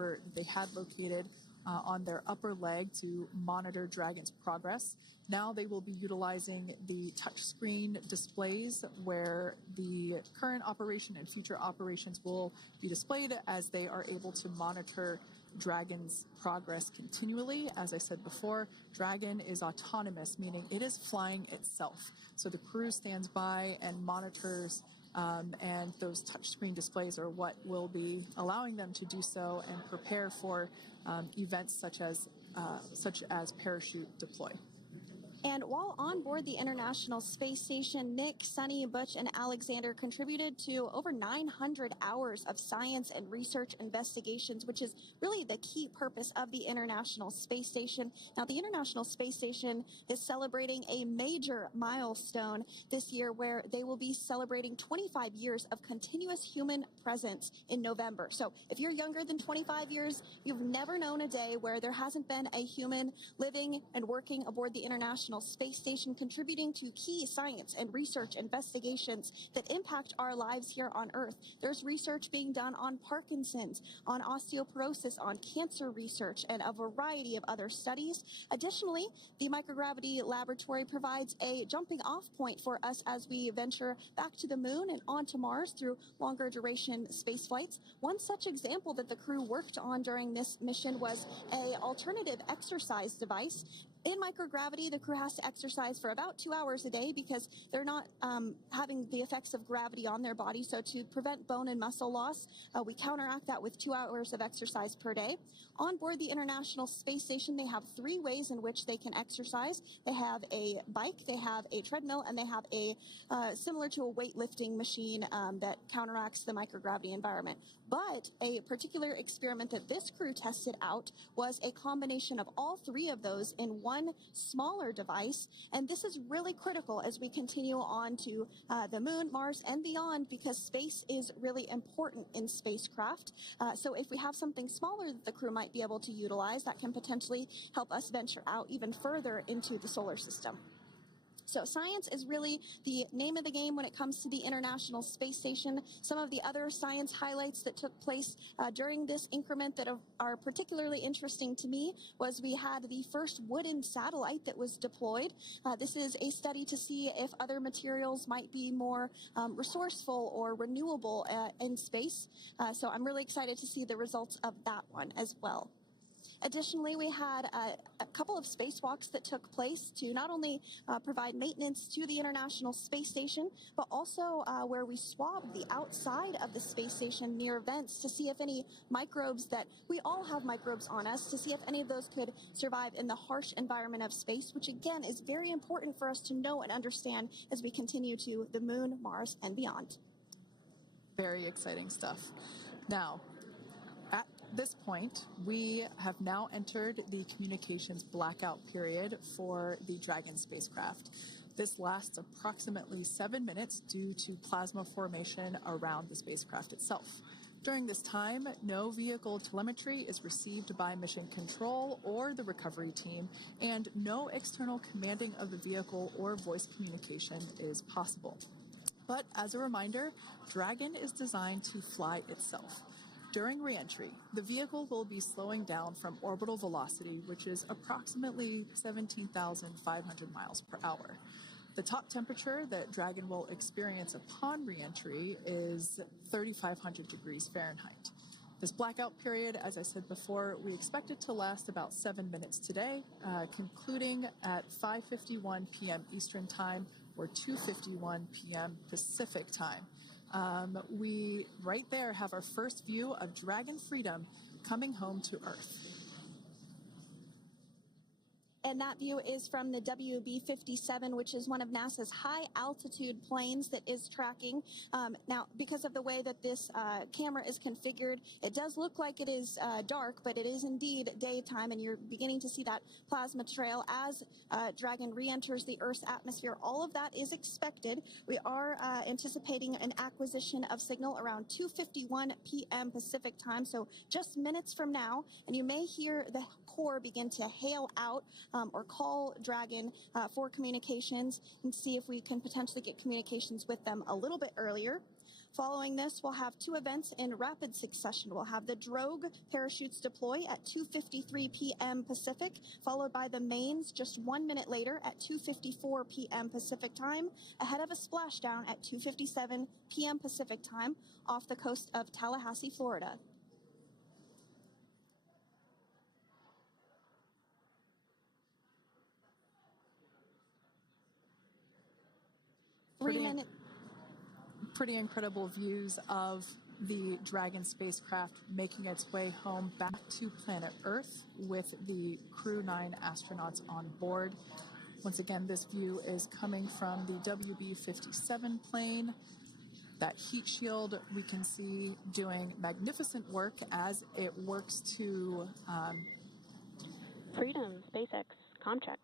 had located on their upper leg to monitor Dragon's progress. Now they will be utilizing the touchscreen displays where the current operation and future operations will be displayed as they are able to monitor Dragon's progress continually. As I said before, Dragon is autonomous, meaning it is flying itself. So the crew stands by and monitors, and those touchscreen displays are what will be allowing them to do so and prepare for events such as parachute deploy. And while on board the International Space Station, Nick, Sunny, Butch, and Alexander contributed to over 900 hours of science and research investigations, which is really the key purpose of the International Space Station. Now, the International Space Station is celebrating a major milestone this year, where they will be celebrating 25 years of continuous human presence in November. So if you're younger than 25 years, you've never known a day where there hasn't been a human living and working aboard the International Space Station, contributing to key science and research investigations that impact our lives here on Earth. There's research being done on Parkinson's, on osteoporosis, on cancer research, and a variety of other studies. Additionally, the microgravity laboratory provides a jumping off point for us as we venture back to the moon and onto Mars through longer duration space flights. One such example that the crew worked on during this mission was an alternative exercise device. In microgravity, the crew has to exercise for about 2 hours a day because they're not having the effects of gravity on their body. So to prevent bone and muscle loss, we counteract that with 2 hours of exercise per day. On board the International Space Station, they have 3 ways in which they can exercise. They have a bike, they have a treadmill, and they have a similar to a weightlifting machine that counteracts the microgravity environment. But a particular experiment that this crew tested out was a combination of all 3 of those in one smaller device. And this is really critical as we continue on to the moon, Mars, and beyond, because space is really important in spacecraft. So if we have something smaller that the crew might be able to utilize, that can potentially help us venture out even further into the solar system. So science is really the name of the game when it comes to the International Space Station. Some of the other science highlights that took place during this increment that are particularly interesting to me was we had the first wooden satellite that was deployed. This is a study to see if other materials might be more resourceful or renewable in space. So I'm really excited to see the results of that one as well. Additionally, we had a couple of spacewalks that took place to not only provide maintenance to the International Space Station, but also where we swabbed the outside of the space station near vents to see if any microbes that we all have microbes on us, to see if any of those could survive in the harsh environment of space, which again is very important for us to know and understand as we continue to the moon, Mars, and beyond. Very exciting stuff. Now, at this point, we have now entered the communications blackout period for the Dragon spacecraft. This lasts approximately 7 minutes due to plasma formation around the spacecraft itself. During this time, no vehicle telemetry is received by mission control or the recovery team, and no external commanding of the vehicle or voice communication is possible. But as a reminder, Dragon is designed to fly itself. During reentry, the vehicle will be slowing down from orbital velocity, which is approximately 17,500 miles per hour. The top temperature that Dragon will experience upon reentry is 3,500 degrees Fahrenheit. This blackout period, as I said before, we expect it to last about 7 minutes today, concluding at 5:51 p.m. Eastern Time or 2:51 p.m. Pacific Time. We right there have our first view of Dragon Freedom coming home to Earth. And that view is from the WB-57, which is one of NASA's high-altitude planes that is tracking. Now, because of the way that this camera is configured, it does look like it is dark, but it is indeed daytime, and you're beginning to see that plasma trail as Dragon re-enters the Earth's atmosphere. All of that is expected. We are anticipating an acquisition of signal around 2:51 p.m. Pacific Time, so just minutes from now, and you may hear the core begin to hail out or call Dragon for communications and see if we can potentially get communications with them a little bit earlier. Following this, we'll have two events in rapid succession. We'll have the drogue parachutes deploy at 2:53 p.m. Pacific, followed by the mains just 1 minute later at 2:54 p.m. Pacific Time, ahead of a splashdown at 2:57 p.m. Pacific Time off the coast of Tallahassee, Florida. Pretty incredible views of the Dragon spacecraft making its way home back to planet Earth with the Crew 9 astronauts on board. Once again, this view is coming from the WB-57 plane. That heat shield we can see doing magnificent work as it works to... Freedom, SpaceX, Comcheck.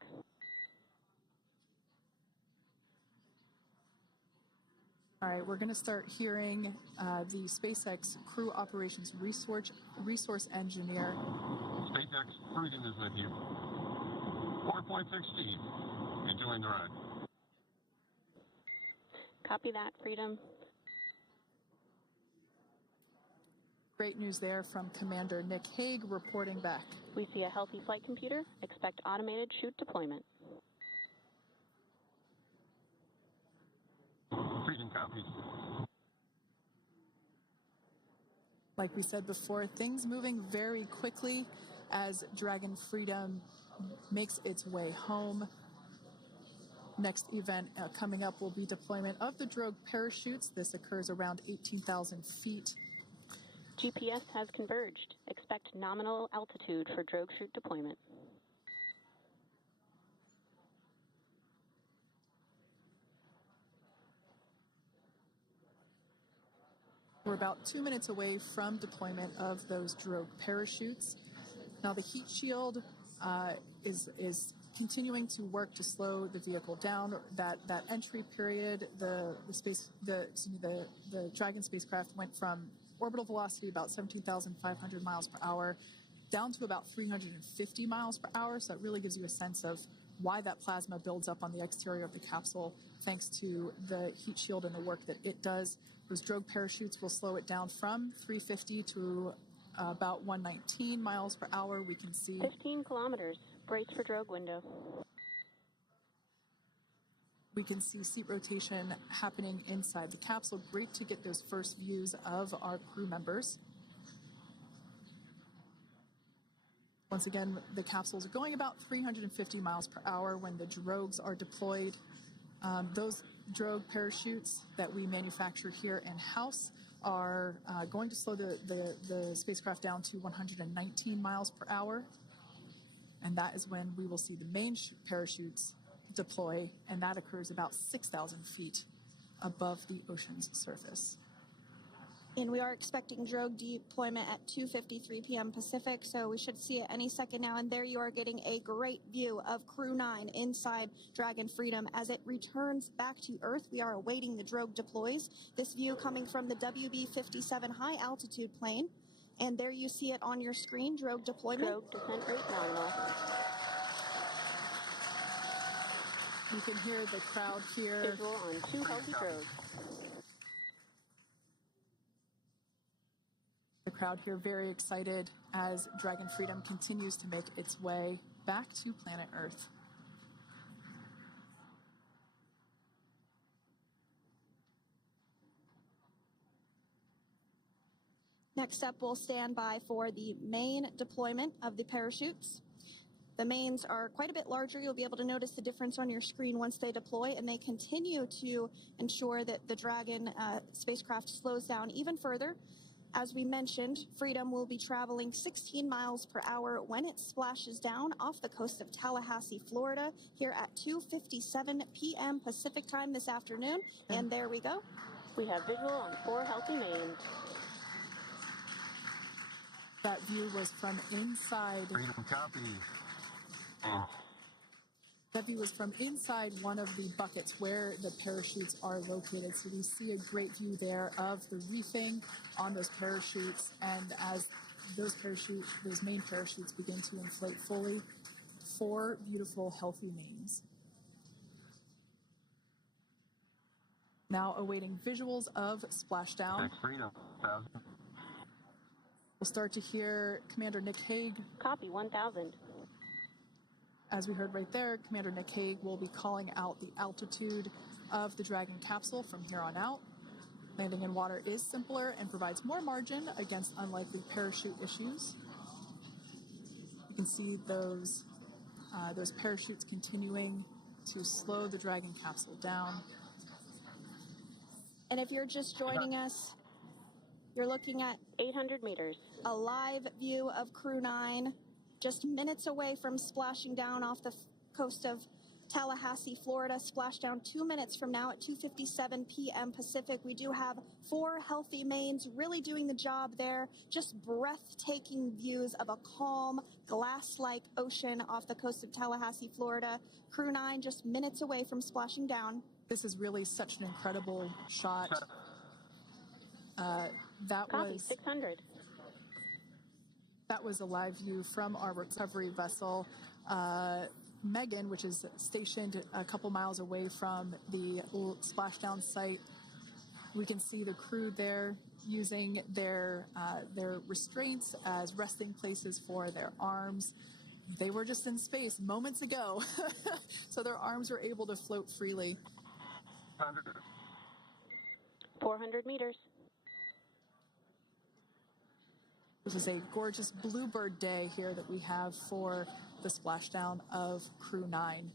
All right, we're going to start hearing the SpaceX Crew Operations Resource Engineer. SpaceX Freedom is with you. 4.16. Enjoying the ride. Copy that, Freedom. Great news there from Commander Nick Hague reporting back. We see a healthy flight computer. Expect automated chute deployment. Freedom copies. Like we said before, things moving very quickly as Dragon Freedom makes its way home. Next event coming up will be deployment of the drogue parachutes. This occurs around 18,000 feet. GPS has converged. Expect nominal altitude for drogue chute deployment. We're about 2 minutes away from deployment of those drogue parachutes. Now the heat shield is continuing to work to slow the vehicle down. That entry period, the Dragon spacecraft went from orbital velocity about 17,500 miles per hour down to about 350 miles per hour. So that really gives you a sense of why that plasma builds up on the exterior of the capsule, thanks to the heat shield and the work that it does. Those drogue parachutes will slow it down from 350 to about 119 miles per hour. We can see 15 kilometers. Brace for drogue window. We can see seat rotation happening inside the capsule. Great to get those first views of our crew members. Once again, the capsules are going about 350 miles per hour when the drogues are deployed. Those drogue parachutes that we manufacture here in-house are going to slow the spacecraft down to 119 miles per hour. And that is when we will see the main parachutes deploy, and that occurs about 6,000 feet above the ocean's surface. And we are expecting drogue deployment at 2:53 p.m. Pacific, so we should see it any second now. And there you are getting a great view of Crew 9 inside Dragon Freedom as it returns back to Earth. We are awaiting the drogue deploys. This view coming from the WB-57 high-altitude plane. And there you see it on your screen, drogue deployment. Drogue descent rate nominal. You can hear the crowd here. Visual on 2 healthy drogues. The crowd here very excited as Dragon Freedom continues to make its way back to planet Earth. Next up, we'll stand by for the main deployment of the parachutes. The mains are quite a bit larger. You'll be able to notice the difference on your screen once they deploy, and they continue to ensure that the Dragon spacecraft slows down even further. As we mentioned, Freedom will be traveling 16 miles per hour when it splashes down off the coast of Tallahassee, Florida, here at 2:57 p.m. Pacific time this afternoon. And there we go. We have visual on 4 healthy mains. That view was from inside. Freedom copy. That view was from inside one of the buckets where the parachutes are located. So we see a great view there of the reefing on those parachutes. And as those main parachutes begin to inflate fully, 4 beautiful, healthy mains. Now awaiting visuals of Splashdown. Freedom, 1,000. We'll start to hear Commander Nick Hague. Copy, 1,000. As we heard right there, Commander Nick Hague will be calling out the altitude of the Dragon capsule from here on out. Landing in water is simpler and provides more margin against unlikely parachute issues. You can see those parachutes continuing to slow the Dragon capsule down. And if you're just joining us, you're looking at 800 meters. a live view of Crew 9, just minutes away from splashing down off the coast of Tallahassee, Florida. Splashdown 2 minutes from now at 2:57 p.m. Pacific. We do have 4 healthy mains really doing the job there. Just breathtaking views of a calm, glass-like ocean off the coast of Tallahassee, Florida. Crew 9 just minutes away from splashing down. This is really such an incredible shot. Copy, 600. That was a live view from our recovery vessel, Megan, which is stationed a couple miles away from the splashdown site. We can see the crew there using their restraints as resting places for their arms. They were just in space moments ago, so their arms were able to float freely. 400 meters. This is a gorgeous bluebird day here that we have for the splashdown of Crew 9.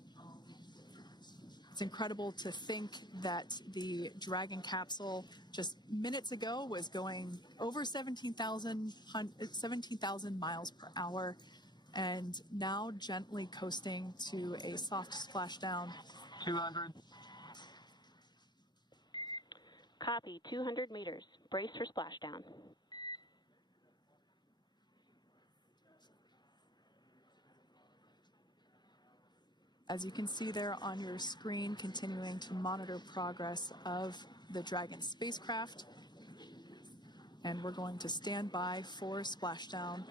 It's incredible to think that the Dragon capsule just minutes ago was going over 17,000 miles per hour and now gently coasting to a soft splashdown. 200. Copy, 200 meters. Brace for splashdown. As you can see there on your screen, continuing to monitor progress of the Dragon spacecraft. And we're going to stand by for splashdown,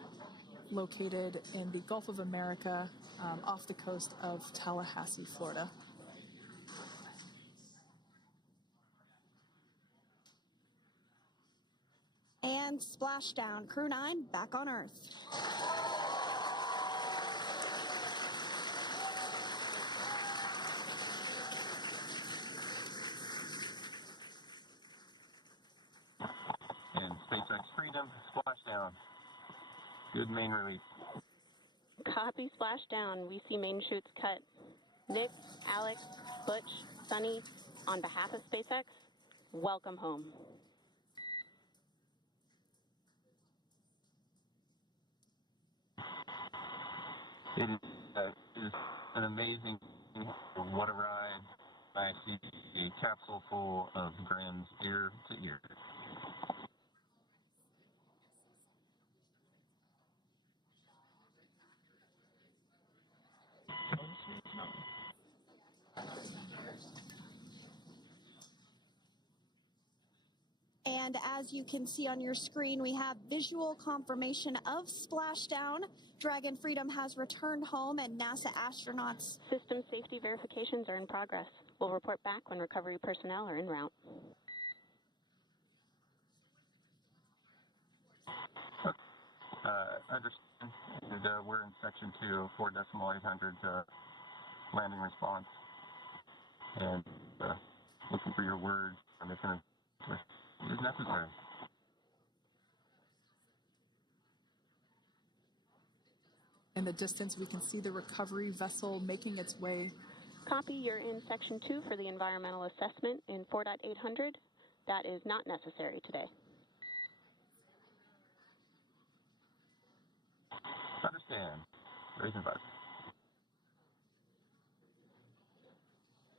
located in the Gulf of America, off the coast of Tallahassee, Florida. And splashdown. Crew 9 back on Earth. And SpaceX Freedom, splashdown. Good main release. Copy, splashdown. We see main chutes cut. Nick, Alex, Butch, Sunny, on behalf of SpaceX, welcome home. It is an amazing, what a ride. I see a capsule full of grins ear to ear. And as you can see on your screen, we have visual confirmation of splashdown. Dragon Freedom has returned home, and NASA astronauts. System safety verifications are in progress. We'll report back when recovery personnel are en route. understand. And, we're in section 2, 4.800 landing response. And looking for your words on this is necessary. In the distance, we can see the recovery vessel making its way. Copy, you're in section 2 for the environmental assessment in 4.800. That is not necessary today. Understand. Raise advice.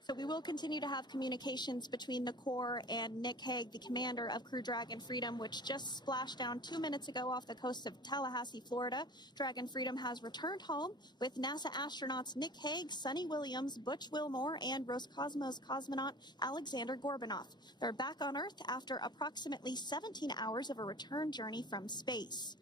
So we will continue to have communications between the Corps and Nick Hague, the commander of Crew Dragon Freedom, which just splashed down 2 minutes ago off the coast of Tallahassee, Florida. Dragon Freedom has returned home with NASA astronauts Nick Hague, Sonny Williams, Butch Wilmore, and Roscosmos cosmonaut Alexander Gorbunoff. They're back on Earth after approximately 17 hours of a return journey from space.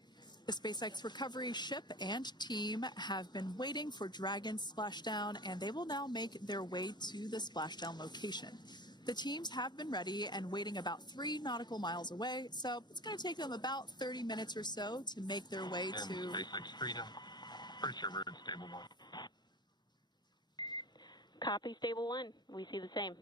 The SpaceX recovery ship and team have been waiting for Dragon's splashdown, and they will now make their way to the splashdown location. The teams have been ready and waiting about 3 nautical miles away, so it's going to take them about 30 minutes or so to make their way to SpaceX Freedom. Pretty sure we're in stable 1. Copy, stable 1. We see the same.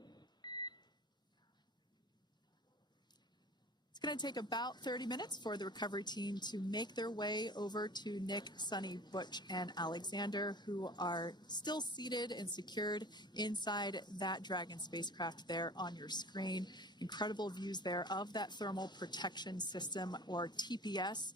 It's going to take about 30 minutes for the recovery team to make their way over to Nick, Sonny, Butch, and Alexander, who are still seated and secured inside that Dragon spacecraft there on your screen. Incredible views there of that thermal protection system, or TPS.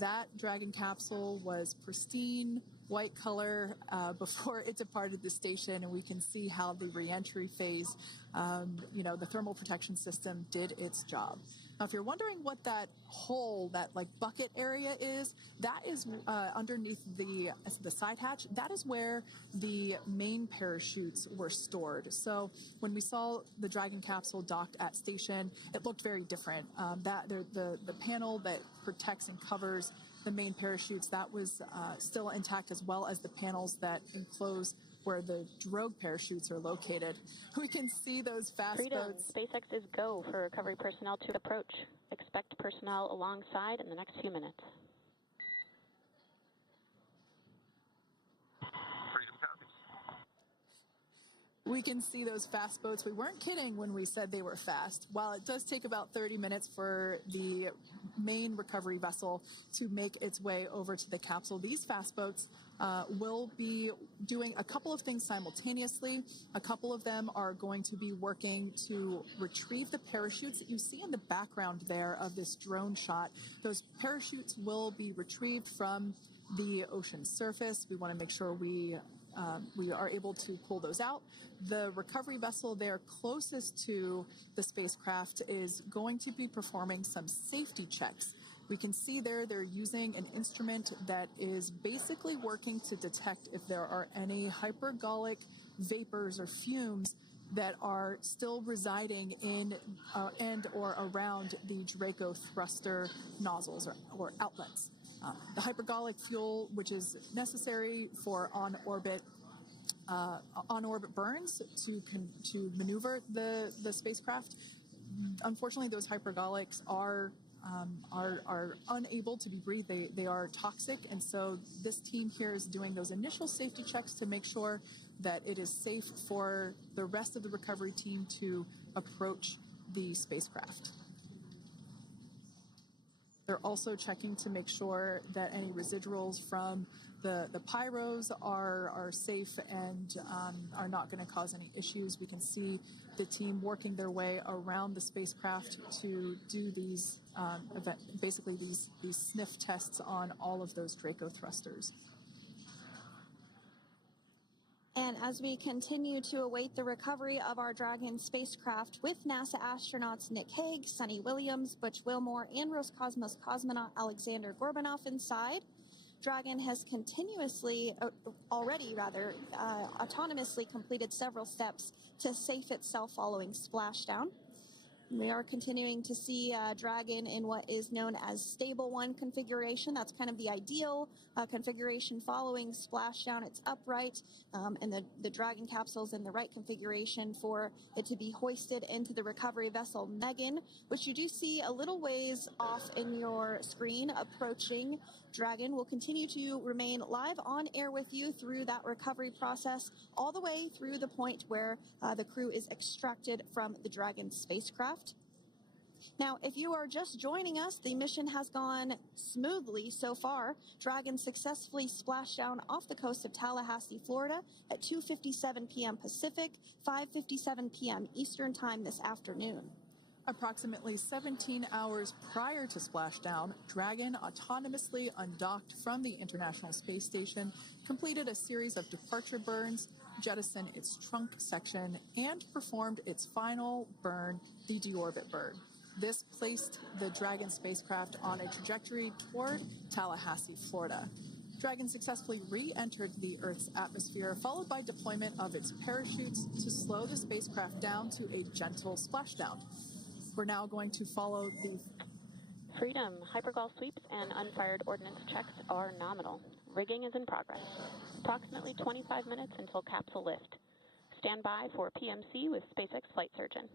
That Dragon capsule was pristine, white color before it departed the station, and we can see how the reentry phase, the thermal protection system did its job. Now, if you're wondering what that hole, that like bucket area is, that is underneath the side hatch. That is where the main parachutes were stored. So when we saw the Dragon capsule docked at station, it looked very different. The panel that protects and covers the main parachutes, that was still intact, as well as the panels that enclose where the drogue parachutes are located. We can see those fast boats. SpaceX is go for recovery personnel to approach. Expect personnel alongside in the next few minutes. Freedom copies. We can see those fast boats. We weren't kidding when we said they were fast. While it does take about 30 minutes for the main recovery vessel to make its way over to the capsule, these fast boats will be doing a couple of things simultaneously. A couple of them are going to be working to retrieve the parachutes that you see in the background there of this drone shot. Those parachutes will be retrieved from the ocean surface. We want to make sure we are able to pull those out. The recovery vessel there closest to the spacecraft is going to be performing some safety checks. We can see there they're using an instrument that is basically working to detect if there are any hypergolic vapors or fumes that are still residing in and or around the Draco thruster nozzles or outlets. The hypergolic fuel, which is necessary for on-orbit burns to maneuver the spacecraft. Unfortunately, those hypergolics are unable to be breathed. They are toxic, and so this team here is doing those initial safety checks to make sure that it is safe for the rest of the recovery team to approach the spacecraft. They're also checking to make sure that any residuals from the pyros are safe and are not going to cause any issues. We can see the team working their way around the spacecraft to do these these sniff tests on all of those Draco thrusters. And as we continue to await the recovery of our Dragon spacecraft with NASA astronauts Nick Hague, Sonny Williams, Butch Wilmore, and Roscosmos cosmonaut Alexander Gorbunoff inside, Dragon has autonomously completed several steps to safe itself following splashdown. We are continuing to see Dragon in what is known as stable 1 configuration. That's kind of the ideal configuration following splashdown. It's upright, and the Dragon capsule's in the right configuration for it to be hoisted into the recovery vessel Megan, which you do see a little ways off in your screen approaching Dragon will continue to remain live on air with you through that recovery process, all the way through the point where the crew is extracted from the Dragon spacecraft. Now, if you are just joining us, the mission has gone smoothly so far. Dragon successfully splashed down off the coast of Tallahassee, Florida at 2:57 p.m. Pacific, 5:57 p.m. Eastern Time this afternoon. Approximately 17 hours prior to splashdown, Dragon autonomously undocked from the International Space Station, completed a series of departure burns, jettisoned its trunk section, and performed its final burn, the deorbit burn. This placed the Dragon spacecraft on a trajectory toward Tallahassee, Florida. Dragon successfully re-entered the Earth's atmosphere, followed by deployment of its parachutes to slow the spacecraft down to a gentle splashdown. We're now going to follow the Freedom. Hypergol sweeps and unfired ordnance checks are nominal. Rigging is in progress. Approximately 25 minutes until capsule lift. Stand by for PMC with SpaceX flight surgeon.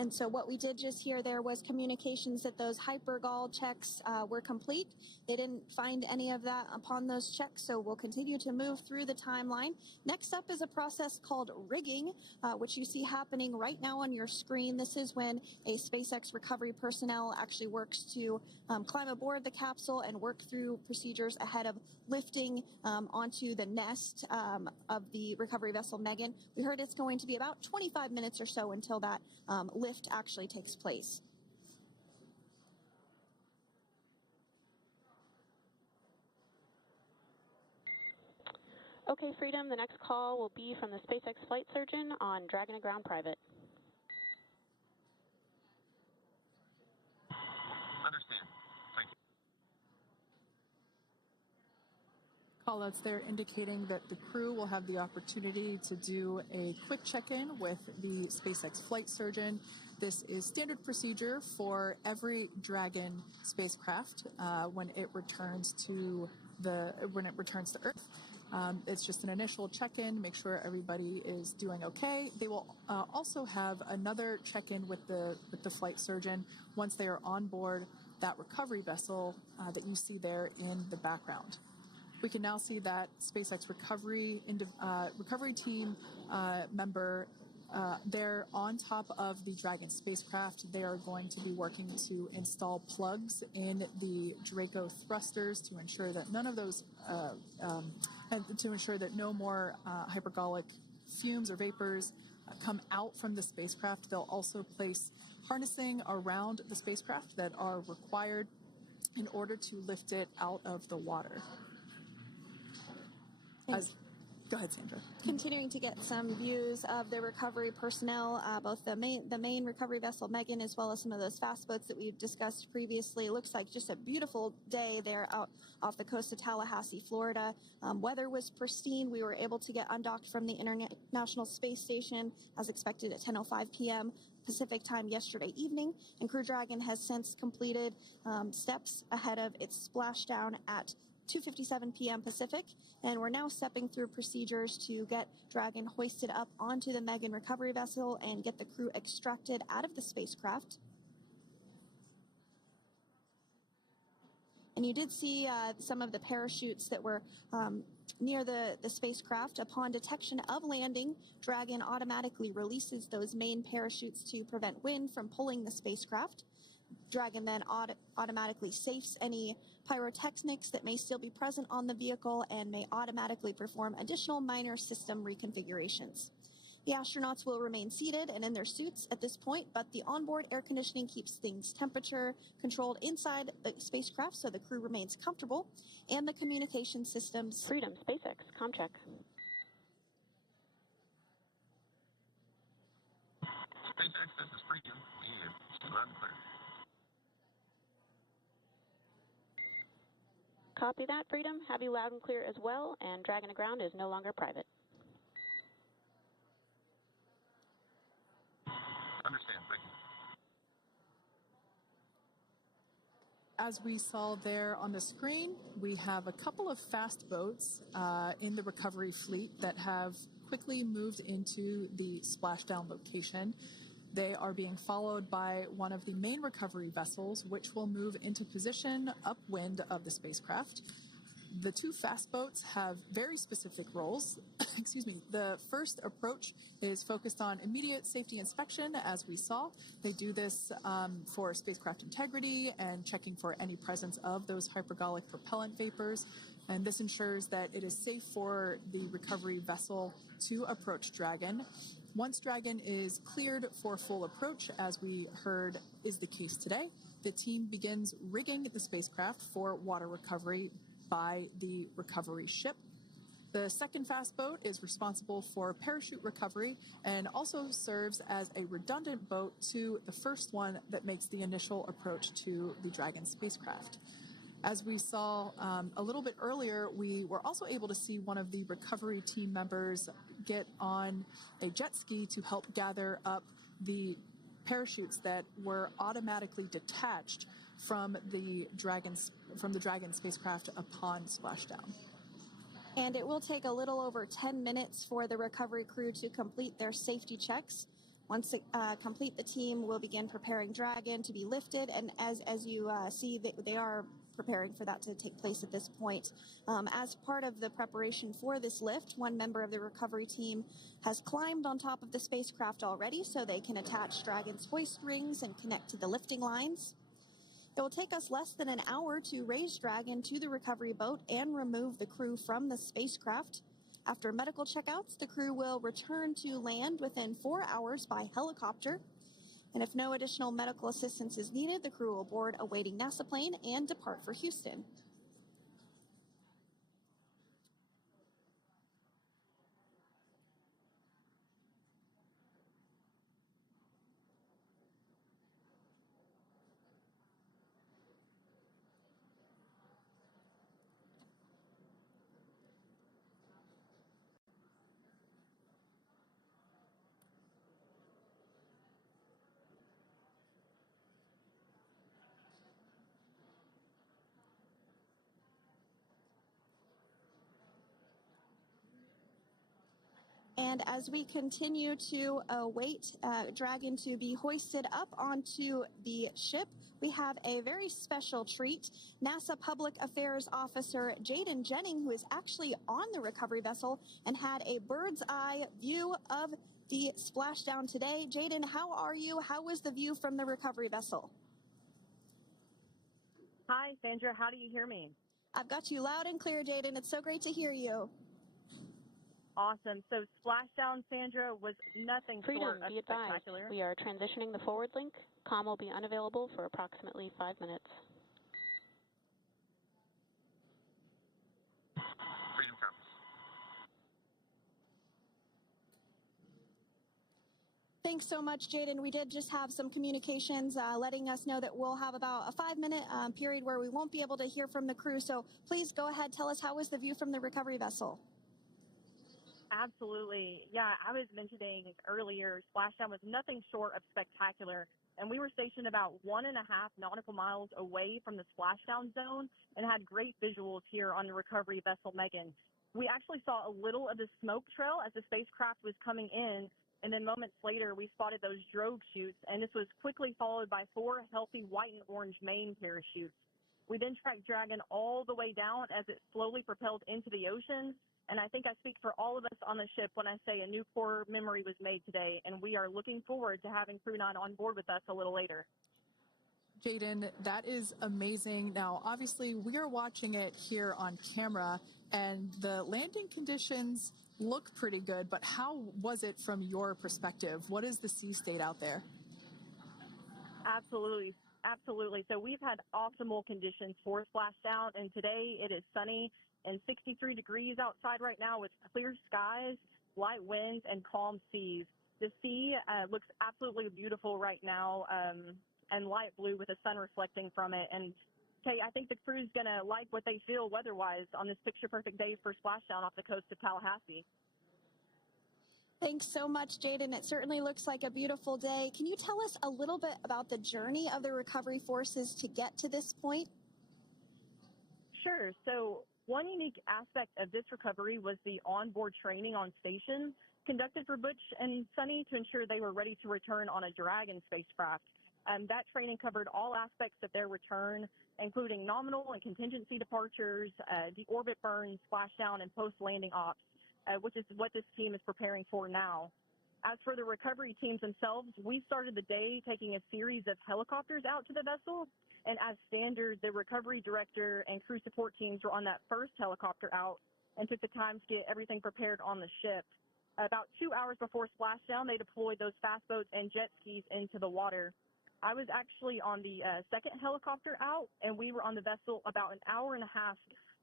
And so what we did just hear there was communications that those hypergol checks were complete. They didn't find any of that upon those checks, so we'll continue to move through the timeline. Next up is a process called rigging, which you see happening right now on your screen. This is when a SpaceX recovery personnel actually works to climb aboard the capsule and work through procedures ahead of lifting onto the nest of the recovery vessel Megan. We heard it's going to be about 25 minutes or so until that lift actually takes place. Okay, Freedom, the next call will be from the SpaceX flight surgeon on Dragon to Ground Private. Understand. Thank you. callouts there indicating that the crew will have the opportunity to do a quick check-in with the SpaceX flight surgeon. This is standard procedure for every Dragon spacecraft when it returns to Earth. It's just an initial check-in, make sure everybody is doing okay. They will also have another check-in with the flight surgeon once they are on board that recovery vessel that you see there in the background. We can now see that SpaceX recovery team member they're on top of the Dragon spacecraft. They are going to be working to install plugs in the Draco thrusters to ensure that none of those, and to ensure that no more hypergolic fumes or vapors come out from the spacecraft. They'll also place harnessing around the spacecraft that are required in order to lift it out of the water. Go ahead, Sandra. Continuing to get some views of the recovery personnel, both the main recovery vessel Megan, as well as some of those fast boats that we've discussed previously. It looks like just a beautiful day there out off the coast of Tallahassee, Florida. Weather was pristine. We were able to get undocked from the International Space Station as expected at 10:05 p.m. Pacific time yesterday evening, and Crew Dragon has since completed steps ahead of its splashdown at 2:57 p.m. Pacific, and we're now stepping through procedures to get Dragon hoisted up onto the Megan recovery vessel and get the crew extracted out of the spacecraft. And you did see some of the parachutes that were near the spacecraft. Upon detection of landing, Dragon automatically releases those main parachutes to prevent wind from pulling the spacecraft. Dragon then automatically safes any pyrotechnics that may still be present on the vehicle and may automatically perform additional minor system reconfigurations. The astronauts will remain seated and in their suits at this point, but the onboard air conditioning keeps things temperature controlled inside the spacecraft so the crew remains comfortable, and the communication systems... Freedom, SpaceX, ComCheck. SpaceX, this is Freedom. Yeah, loud and clear. Copy that, Freedom. Have you loud and clear as well, and Dragon to Ground is no longer private. Understand, thank you. As we saw there on the screen, we have a couple of fast boats in the recovery fleet that have quickly moved into the splashdown location. They are being followed by one of the main recovery vessels, which will move into position upwind of the spacecraft. The two fast boats have very specific roles. Excuse me. The first approach is focused on immediate safety inspection, as we saw. They do this for spacecraft integrity and checking for any presence of those hypergolic propellant vapors. And this ensures that it is safe for the recovery vessel to approach Dragon. Once Dragon is cleared for full approach, as we heard is the case today, the team begins rigging the spacecraft for water recovery by the recovery ship. The second fast boat is responsible for parachute recovery and also serves as a redundant boat to the first one that makes the initial approach to the Dragon spacecraft. As we saw a little bit earlier, we were also able to see one of the recovery team members get on a jet ski to help gather up the parachutes that were automatically detached from the Dragon spacecraft upon splashdown. And it will take a little over 10 minutes for the recovery crew to complete their safety checks. Once complete, the team will begin preparing Dragon to be lifted, and as you see, they are preparing for that to take place at this point. As part of the preparation for this lift, one member of the recovery team has climbed on top of the spacecraft already so they can attach Dragon's hoist rings and connect to the lifting lines. It will take us less than an hour to raise Dragon to the recovery boat and remove the crew from the spacecraft. After medical checkouts, the crew will return to land within 4 hours by helicopter. And if no additional medical assistance is needed, the crew will board a waiting NASA plane and depart for Houston. And as we continue to await Dragon to be hoisted up onto the ship, we have a very special treat. NASA Public Affairs Officer Jaden Jennings, who is actually on the recovery vessel and had a bird's eye view of the splashdown today. Jaden, how are you? How was the view from the recovery vessel? Hi, Sandra. How do you hear me? I've got you loud and clear, Jaden. It's so great to hear you. Awesome. So Splashdown, Sandra, was nothing short of spectacular. We are transitioning the forward link. Comm will be unavailable for approximately 5 minutes. Freedom comes. Thanks so much, Jaden. We did just have some communications letting us know that we'll have about a 5-minute period where we won't be able to hear from the crew. So please go ahead, tell us, how was the view from the recovery vessel? Absolutely. Yeah, I was mentioning earlier, Splashdown was nothing short of spectacular. And we were stationed about 1.5 nautical miles away from the splashdown zone and had great visuals here on the recovery vessel Megan. We actually saw a little of the smoke trail as the spacecraft was coming in, and then moments later we spotted those drogue chutes, and this was quickly followed by 4 healthy white and orange main parachutes. We then tracked Dragon all the way down as it slowly propelled into the ocean. And I think I speak for all of us on the ship when I say a new core memory was made today, and we are looking forward to having Crew 9 on board with us a little later. Jaden, that is amazing. Now, obviously, we are watching it here on camera, and the landing conditions look pretty good, but how was it from your perspective? What is the sea state out there? Absolutely. Absolutely. So we've had optimal conditions for Splashdown, and today it is sunny and 63 degrees outside right now with clear skies, light winds, and calm seas. The sea looks absolutely beautiful right now, and light blue with the sun reflecting from it. And Kay, I think the crew's going to like what they feel weather-wise on this picture-perfect day for Splashdown off the coast of Tallahassee. Thanks so much, Jaden. It certainly looks like a beautiful day. Can you tell us a little bit about the journey of the recovery forces to get to this point? Sure. So One unique aspect of this recovery was the onboard training on station conducted for Butch and Sunny to ensure they were ready to return on a Dragon spacecraft. That training covered all aspects of their return, including nominal and contingency departures, deorbit burns, splashdown, and post-landing ops, which is what this team is preparing for now. As for the recovery teams themselves, we started the day taking a series of helicopters out to the vessel, and as standard, the recovery director and crew support teams were on that first helicopter out and took the time to get everything prepared on the ship. About 2 hours before splashdown, they deployed those fast boats and jet skis into the water. I was actually on the second helicopter out, and we were on the vessel about an hour and a half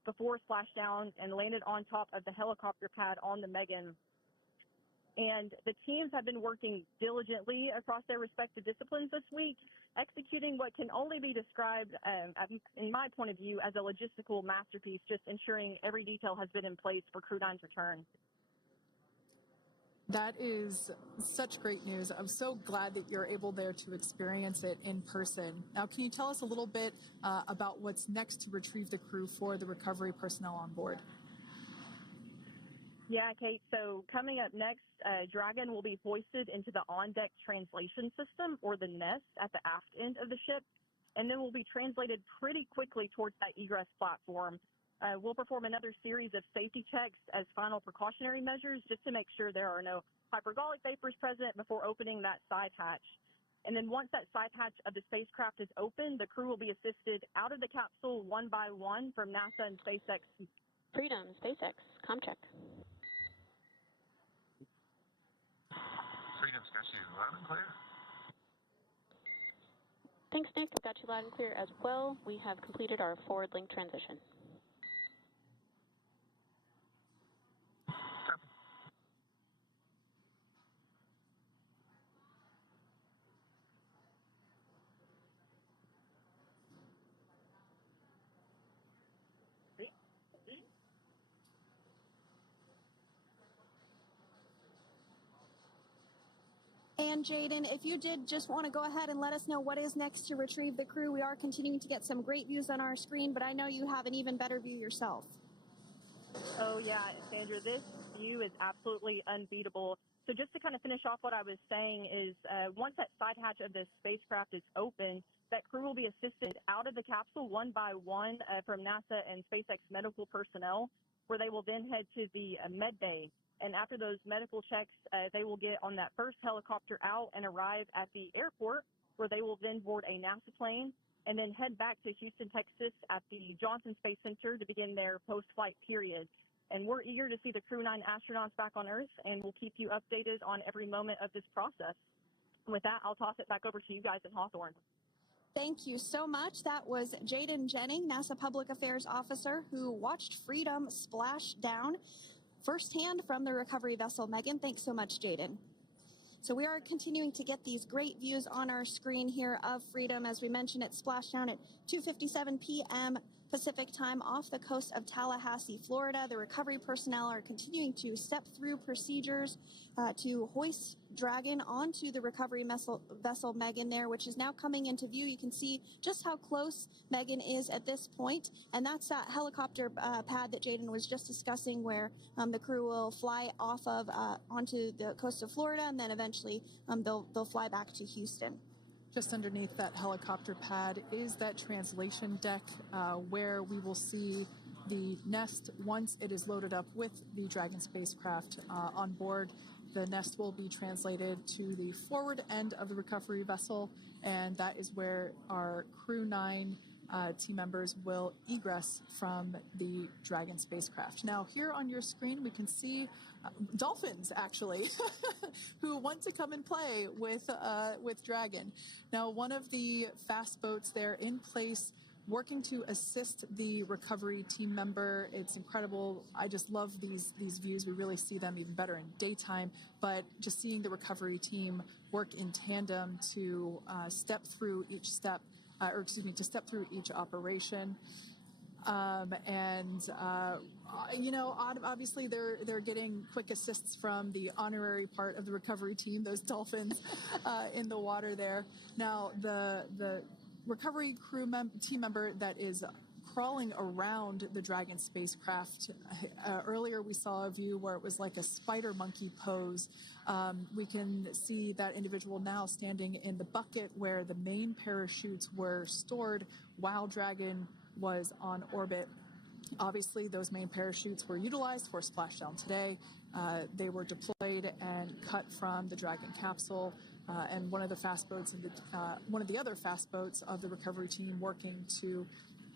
before splashdown and landed on top of the helicopter pad on the Megan. And the teams have been working diligently across their respective disciplines this week, executing what can only be described, in my point of view, as a logistical masterpiece, just ensuring every detail has been in place for Crew 9's return. That is such great news. I'm so glad that you're able there to experience it in person. Now, can you tell us a little bit about what's next to retrieve the crew for the recovery personnel on board? Yeah, Kate. So coming up next, Dragon will be hoisted into the on-deck translation system, or the nest, at the aft end of the ship, and then will be translated pretty quickly towards that egress platform. We'll perform another series of safety checks as final precautionary measures just to make sure there are no hypergolic vapors present before opening that side hatch. And then once that side hatch of the spacecraft is open, the crew will be assisted out of the capsule one by one from NASA and SpaceX. Freedom, SpaceX, ComCheck. Freedom's got you loud and clear. Thanks, Nick. I've got you loud and clear as well. We have completed our forward link transition. And Jaden, if you did just want to go ahead and let us know what is next to retrieve the crew, we are continuing to get some great views on our screen, but I know you have an even better view yourself. Oh, yeah, Sandra, this view is absolutely unbeatable. So just to kind of finish off what I was saying is once that side hatch of the spacecraft is open, that crew will be assisted out of the capsule one by one from NASA and SpaceX medical personnel, where they will then head to the med bay. And after those medical checks, they will get on that first helicopter out and arrive at the airport, where they will then board a NASA plane and then head back to Houston, Texas at the Johnson Space Center to begin their post-flight period. And we're eager to see the Crew 9 astronauts back on Earth, and we'll keep you updated on every moment of this process. And with that, I'll toss it back over to you guys in Hawthorne. Thank you so much. That was Jaden Jennings, NASA Public Affairs Officer, who watched Freedom splash down firsthand from the recovery vessel Megan. Thanks so much, Jaden. So we are continuing to get these great views on our screen here of Freedom. As we mentioned, it splashed down at 2:57 p.m. Pacific time off the coast of Tallahassee, Florida. The recovery personnel are continuing to step through procedures to hoist Dragon onto the recovery vessel Megan there, which is now coming into view. You can see just how close Megan is at this point, and that's that helicopter pad that Jaden was just discussing, where the crew will fly off of onto the coast of Florida, and then eventually they'll fly back to Houston. Just underneath that helicopter pad is that translation deck where we will see the nest once it is loaded up with the Dragon spacecraft on board. The nest will be translated to the forward end of the recovery vessel, and that is where our Crew 9 team members will egress from the Dragon spacecraft. Now, here on your screen, we can see dolphins, actually, who want to come and play with Dragon. Now, one of the fast boats there in place, working to assist the recovery team member. It's incredible. I just love these views. We really see them even better in daytime, but just seeing the recovery team work in tandem to step through each step, to step through each operation. Obviously they're getting quick assists from the honorary part of the recovery team, those dolphins in the water there. Now, the recovery team member that is crawling around the Dragon spacecraft. Earlier we saw a view where it was like a spider monkey pose. We can see that individual now standing in the bucket where the main parachutes were stored while Dragon was on orbit. Obviously, those main parachutes were utilized for Splashdown today. They were deployed and cut from the Dragon capsule, and one of the other fast boats of the recovery team working to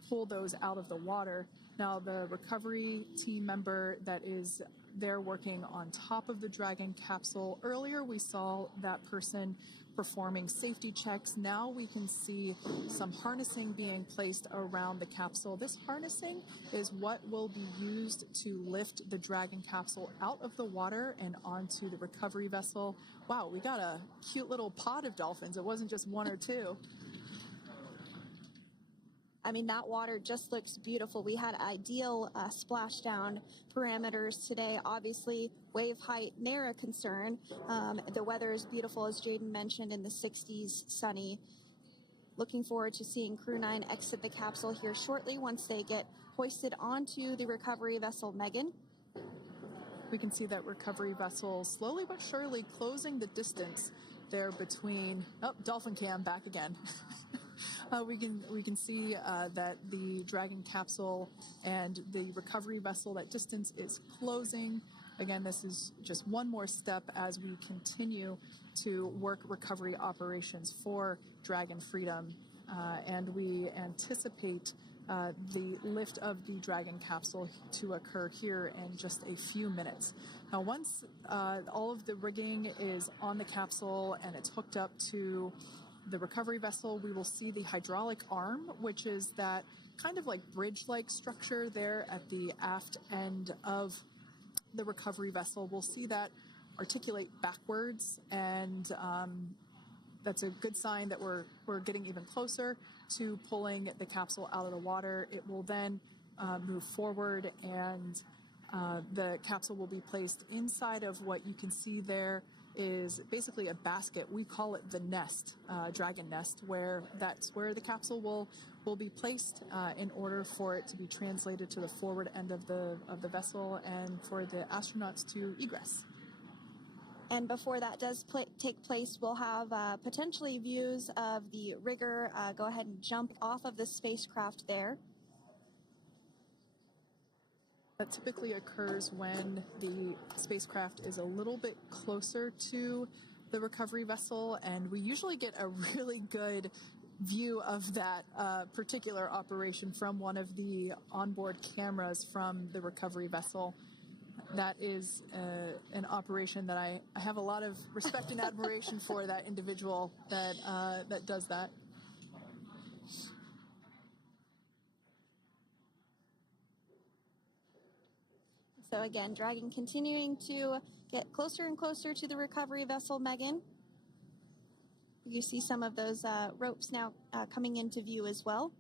pull those out of the water. Now, the recovery team member that is there working on top of the Dragon capsule, earlier we saw that person performing safety checks. Now we can see some harnessing being placed around the capsule. This harnessing is what will be used to lift the Dragon capsule out of the water and onto the recovery vessel. Wow, we got a cute little pod of dolphins. It wasn't just one or two. I mean, that water just looks beautiful. We had ideal splashdown parameters today. Obviously, wave height, ne'er a concern. The weather is beautiful, as Jaden mentioned, in the 60s, sunny. Looking forward to seeing Crew 9 exit the capsule here shortly once they get hoisted onto the recovery vessel Megan. We can see that recovery vessel slowly but surely closing the distance there between, dolphin cam back again. We can see that the Dragon capsule and the recovery vessel, that distance is closing. Again, this is just one more step as we continue to work recovery operations for Dragon Freedom, and we anticipate the lift of the Dragon capsule to occur here in just a few minutes. Now, once all of the rigging is on the capsule and it's hooked up to the recovery vessel, we will see the hydraulic arm, which is that kind of like bridge-like structure there at the aft end of the recovery vessel. We'll see that articulate backwards, and that's a good sign that we're getting even closer to pulling the capsule out of the water. It will then move forward, and the capsule will be placed inside of what you can see there is basically a basket. We call it the nest, Dragon nest, where that's where the capsule will be placed in order for it to be translated to the forward end of the vessel and for the astronauts to egress. And before that does take place, we'll have potentially views of the rigger go ahead and jump off of the spacecraft there. That typically occurs when the spacecraft is a little bit closer to the recovery vessel, and we usually get a really good view of that particular operation from one of the onboard cameras from the recovery vessel. That is an operation that I have a lot of respect and admiration for, that individual that does that. So again, Dragon continuing to get closer and closer to the recovery vessel Megan. You see some of those ropes now coming into view as well.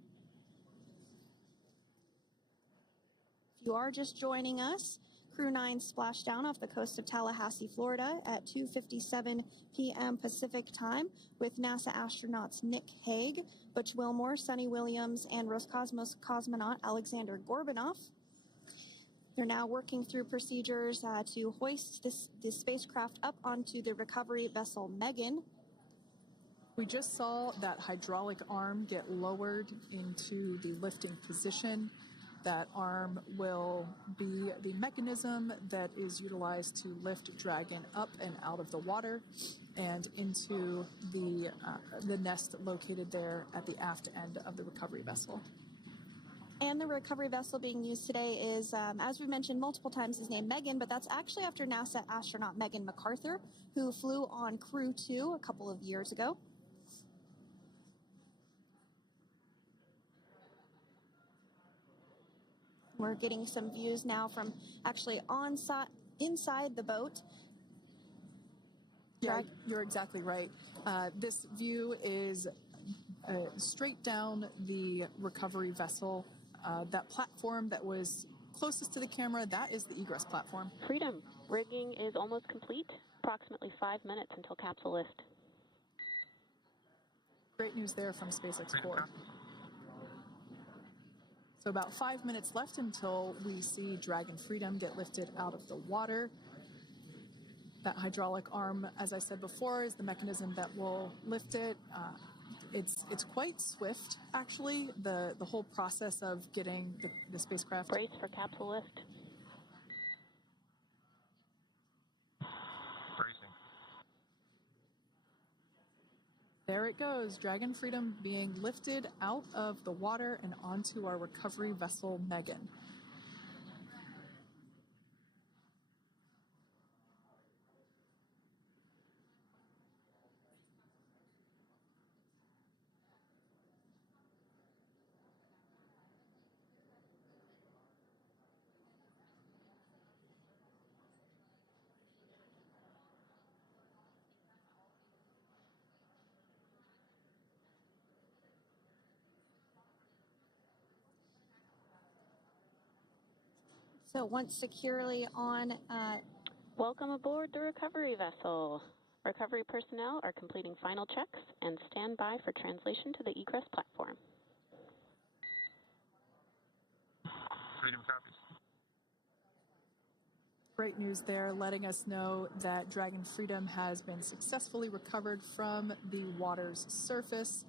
If you are just joining us, Crew 9 Splashdown off the coast of Tallahassee, Florida at 2:57 p.m. Pacific time with NASA astronauts Nick Hague, Butch Wilmore, Sonny Williams, and Roscosmos cosmonaut Alexander Gorbanov. They're now working through procedures to hoist this spacecraft up onto the recovery vessel Megan. We just saw that hydraulic arm get lowered into the lifting position. That arm will be the mechanism that is utilized to lift Dragon up and out of the water and into the nest located there at the aft end of the recovery vessel. And the recovery vessel being used today is, as we mentioned multiple times, is named Megan, but that's actually after NASA astronaut Megan McArthur, who flew on Crew 2 a couple of years ago. We're getting some views now from actually inside the boat. Yeah, you're exactly right. This view is straight down the recovery vessel. That platform that was closest to the camera, that is the egress platform. Freedom. Rigging is almost complete. Approximately 5 minutes until capsule lift. Great news there from SpaceX Core. So about 5 minutes left until we see Dragon Freedom get lifted out of the water. That hydraulic arm, as I said before, is the mechanism that will lift it. It's quite swift, actually, the whole process of getting the spacecraft. Brace for capsule lift. Bracing. There it goes, Dragon Freedom being lifted out of the water and onto our recovery vessel, Megan. So once securely on, Welcome aboard the recovery vessel. Recovery personnel are completing final checks and stand by for translation to the egress platform. Freedom copies. Great news there, letting us know that Dragon Freedom has been successfully recovered from the water's surface.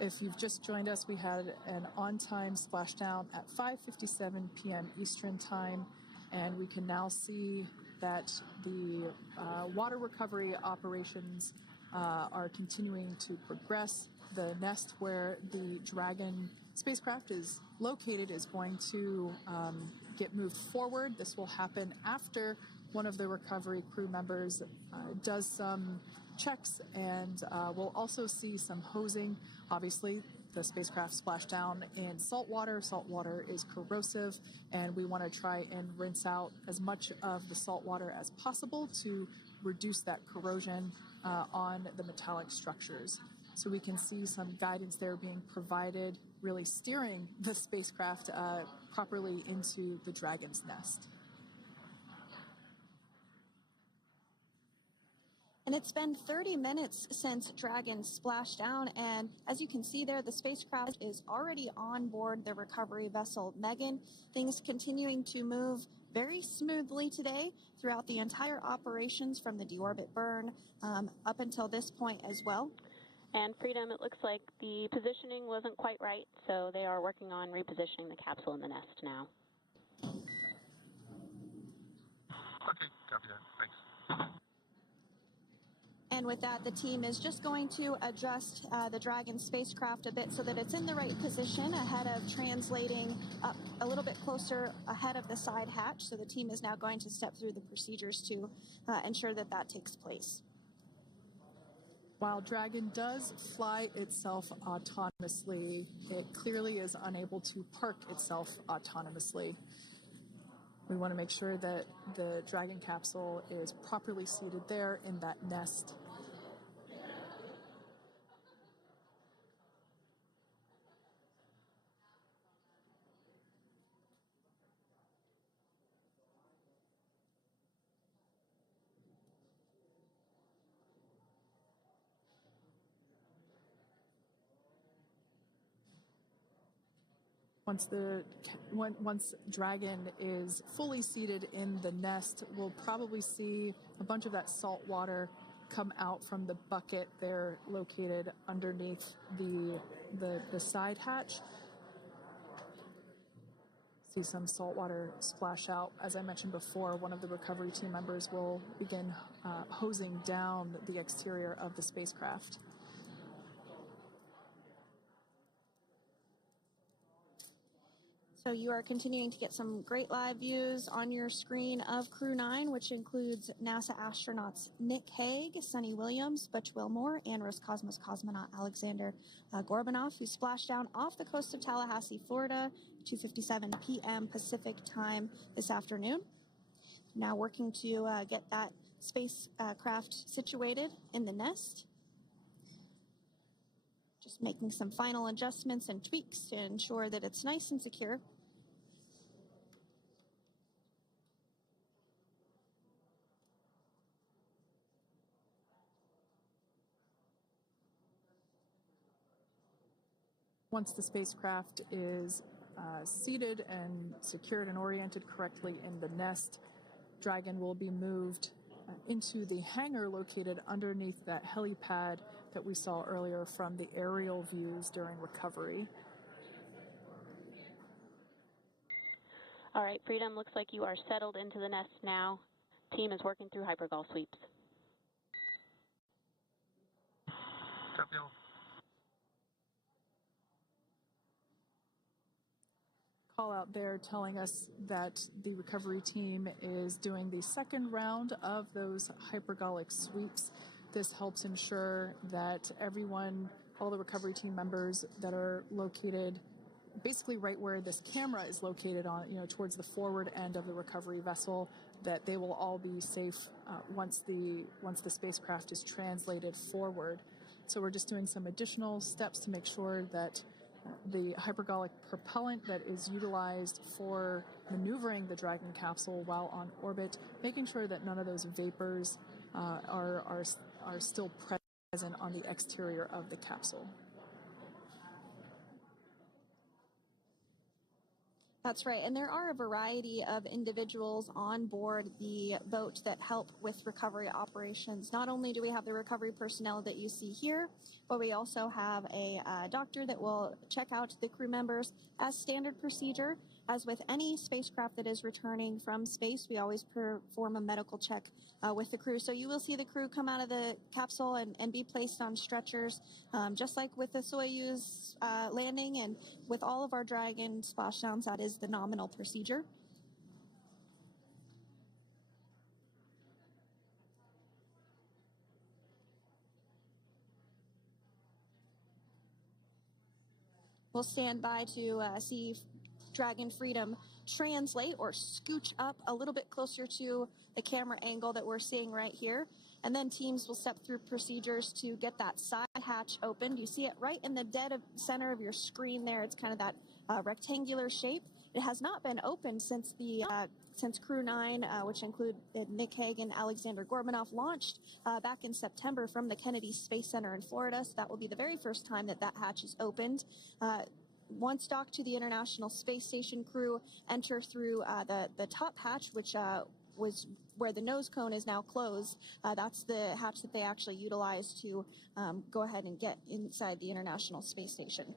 If you've just joined us, we had an on-time splashdown at 5:57 p.m. Eastern Time, and we can now see that the water recovery operations are continuing to progress. The nest where the Dragon spacecraft is located is going to get moved forward. This will happen after one of the recovery crew members does some checks, and we'll also see some hosing. Obviously, the spacecraft splashed down in salt water. Salt water is corrosive, and we want to try and rinse out as much of the salt water as possible to reduce that corrosion on the metallic structures. So we can see some guidance there being provided, really steering the spacecraft properly into the Dragon's nest. And it's been 30 minutes since Dragon splashed down, and as you can see there, the spacecraft is already on board the recovery vessel Megan. Things continuing to move very smoothly today throughout the entire operations from the deorbit burn up until this point as well. And Freedom, it looks like the positioning wasn't quite right, so they are working on repositioning the capsule in the nest now. Okay, copy that. Thanks. And with that, the team is just going to adjust the Dragon spacecraft a bit so that it's in the right position ahead of translating up a little bit closer ahead of the side hatch. So the team is now going to step through the procedures to ensure that that takes place. While Dragon does fly itself autonomously, it clearly is unable to park itself autonomously. We want to make sure that the Dragon capsule is properly seated there in that nest. Once Dragon is fully seated in the nest, we'll probably see a bunch of that salt water come out from the bucket there located underneath the side hatch. See some salt water splash out. As I mentioned before, one of the recovery team members will begin hosing down the exterior of the spacecraft. So you are continuing to get some great live views on your screen of Crew 9, which includes NASA astronauts Nick Hague, Sonny Williams, Butch Wilmore, and Roscosmos cosmonaut Alexander Gorbanov, who splashed down off the coast of Tallahassee, Florida, 2:57 p.m. Pacific time this afternoon. Now working to get that spacecraft situated in the nest. Just making some final adjustments and tweaks to ensure that it's nice and secure. Once the spacecraft is seated and secured and oriented correctly in the nest, Dragon will be moved into the hangar located underneath that helipad that we saw earlier from the aerial views during recovery. All right, Freedom, looks like you are settled into the nest now. Team is working through hypergol sweeps. Copy. Call out there telling us that the recovery team is doing the second round of those hypergolic sweeps. This helps ensure that everyone, all the recovery team members that are located basically right where this camera is located on, towards the forward end of the recovery vessel, that they will all be safe once the spacecraft is translated forward. So we're just doing some additional steps to make sure that the hypergolic propellant that is utilized for maneuvering the Dragon capsule while on orbit, making sure that none of those vapors are still present on the exterior of the capsule. That's right, and there are a variety of individuals on board the boat that help with recovery operations. Not only do we have the recovery personnel that you see here, but we also have a doctor that will check out the crew members as standard procedure. As with any spacecraft that is returning from space, we always perform a medical check with the crew. So you will see the crew come out of the capsule and be placed on stretchers, just like with the Soyuz landing and with all of our Dragon splashdowns, that is the nominal procedure. We'll stand by to see Dragon Freedom translate or scooch up a little bit closer to the camera angle that we're seeing right here. And then teams will step through procedures to get that side hatch opened. You see it right in the dead of center of your screen there. It's kind of that rectangular shape. It has not been opened since since Crew 9, which include Nick Hague and Alexander Gorbanov, launched back in September from the Kennedy Space Center in Florida. So that will be the very first time that hash is opened. Once docked to the International Space Station, crew enter through the top hatch, which was where the nose cone is now closed. That's the hatch that they actually utilize to go ahead and get inside the International Space Station.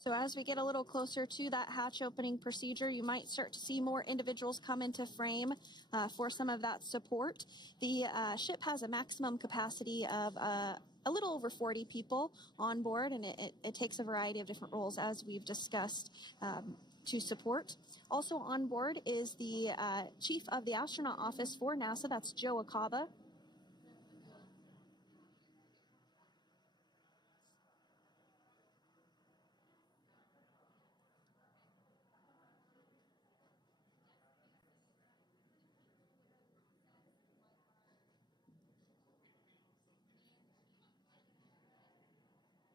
So as we get a little closer to that hatch opening procedure, you might start to see more individuals come into frame for some of that support. The ship has a maximum capacity of a little over 40 people on board, and it takes a variety of different roles, as we've discussed, to support. Also on board is the Chief of the Astronaut Office for NASA, that's Joe Acaba.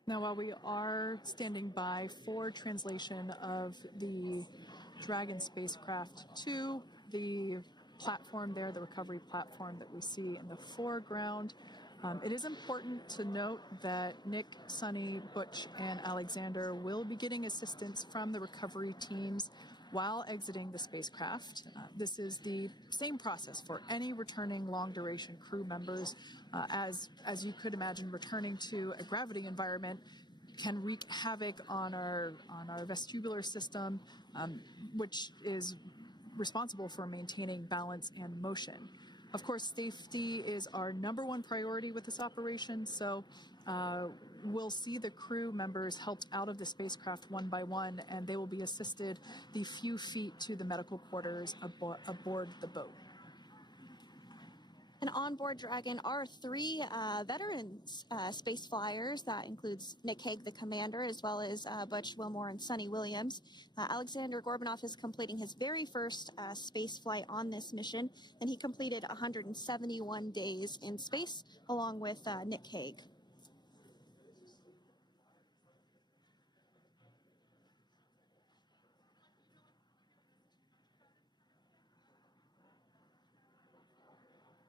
Now, while we are standing by for translation of the Dragon spacecraft to the platform there, the recovery platform that we see in the foreground, it is important to note that Nick, Sonny, Butch, and Alexander will be getting assistance from the recovery teams while exiting the spacecraft. This is the same process for any returning long-duration crew members. As you could imagine, returning to a gravity environment can wreak havoc on our vestibular system, which is responsible for maintaining balance and motion. Of course, safety is our number one priority with this operation, so we'll see the crew members helped out of the spacecraft one by one, and they will be assisted the few feet to the medical quarters aboard the boat. And on board Dragon are three veteran space flyers. That includes Nick Hague, the commander, as well as Butch Wilmore and Sonny Williams. Alexander Gorbanov is completing his very first space flight on this mission, and he completed 171 days in space along with Nick Hague.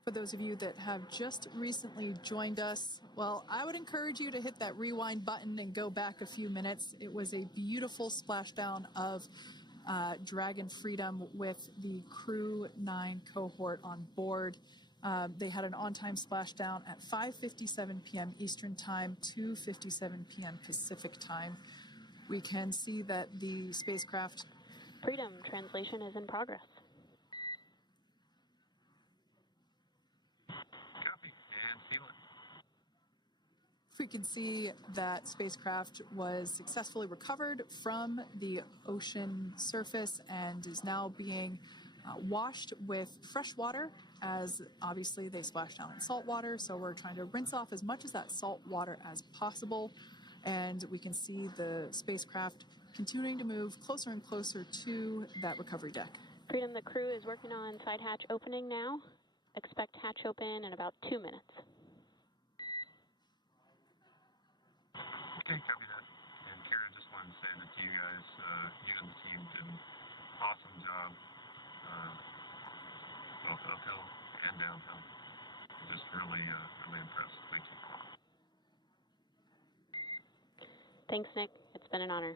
For those of you that have just recently joined us, well, I would encourage you to hit that rewind button and go back a few minutes. It was a beautiful splashdown of Dragon Freedom with the Crew 9 cohort on board. They had an on-time splashdown at 5:57 p.m. Eastern Time, 2:57 p.m. Pacific Time. We can see that the spacecraft... Freedom, translation is in progress. Copy, and seal it. We can see that spacecraft was successfully recovered from the ocean surface and is now being washed with fresh water, as obviously they splashed down in salt water, so we're trying to rinse off as much of that salt water as possible. And we can see the spacecraft continuing to move closer and closer to that recovery deck. Freedom, the crew is working on side hatch opening now. Expect hatch open in about 2 minutes. Okay, copy that. And Kira, just wanted to say that you guys, you and the team did an awesome job, both uphill and downhill. Just really impressed. Thank you. Thanks, Nick. It's been an honor.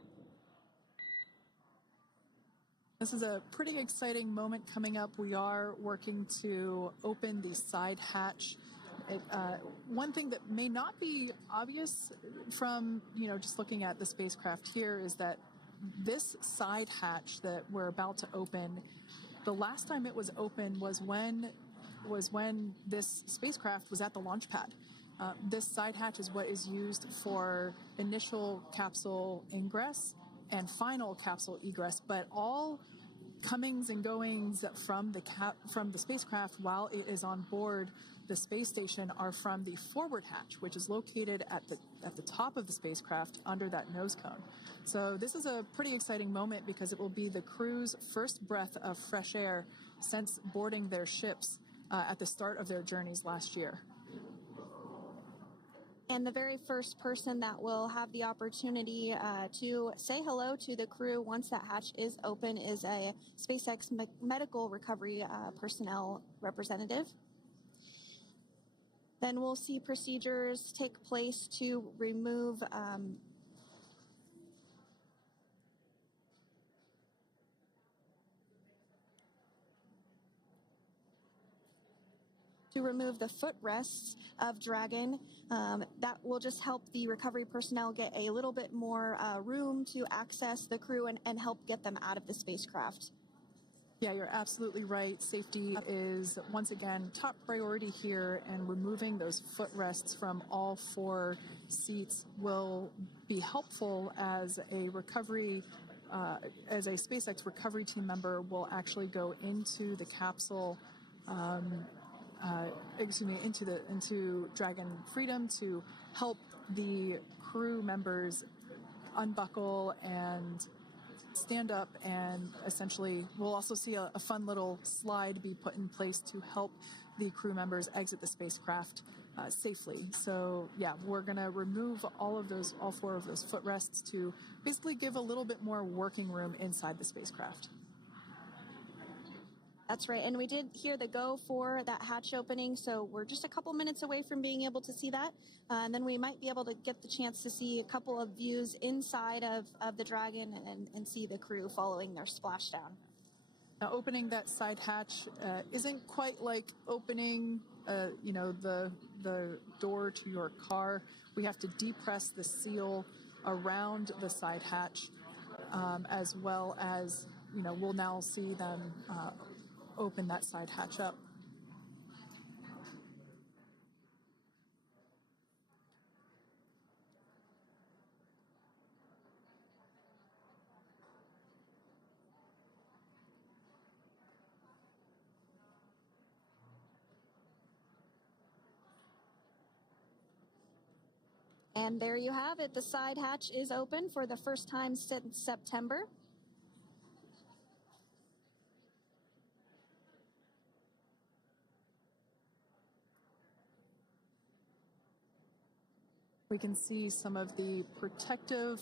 This is a pretty exciting moment coming up. We are working to open the side hatch. One thing that may not be obvious from, just looking at the spacecraft here is that this side hatch that we're about to open, the last time it was open was when this spacecraft was at the launch pad. This side hatch is what is used for initial capsule ingress and final capsule egress, but all comings and goings from the spacecraft while it is on board the space station are from the forward hatch, which is located at the top of the spacecraft under that nose cone. So this is a pretty exciting moment because it will be the crew's first breath of fresh air since boarding their ships at the start of their journeys last year. And the very first person that will have the opportunity to say hello to the crew once that hatch is open is a SpaceX medical recovery personnel representative. Then we'll see procedures take place to remove the footrests of Dragon. That will just help the recovery personnel get a little bit more room to access the crew and help get them out of the spacecraft. Yeah, you're absolutely right. Safety is, once again, top priority here, and removing those footrests from all 4 seats will be helpful as a recovery, as a SpaceX recovery team member will actually go into the capsule, into Dragon Freedom to help the crew members unbuckle and stand up, and essentially we'll also see a fun little slide be put in place to help the crew members exit the spacecraft safely. So yeah, we're going to remove all 4 of those footrests to basically give a little bit more working room inside the spacecraft. That's right, and we did hear the go for that hatch opening, so we're just a couple minutes away from being able to see that, and then we might be able to get the chance to see a couple of views inside of the Dragon and see the crew following their splashdown. Now, opening that side hatch isn't quite like opening, the door to your car. We have to depress the seal around the side hatch, as well as, we'll now see them open that side hatch up. And there you have it. The side hatch is open for the first time since September. We can see some of the protective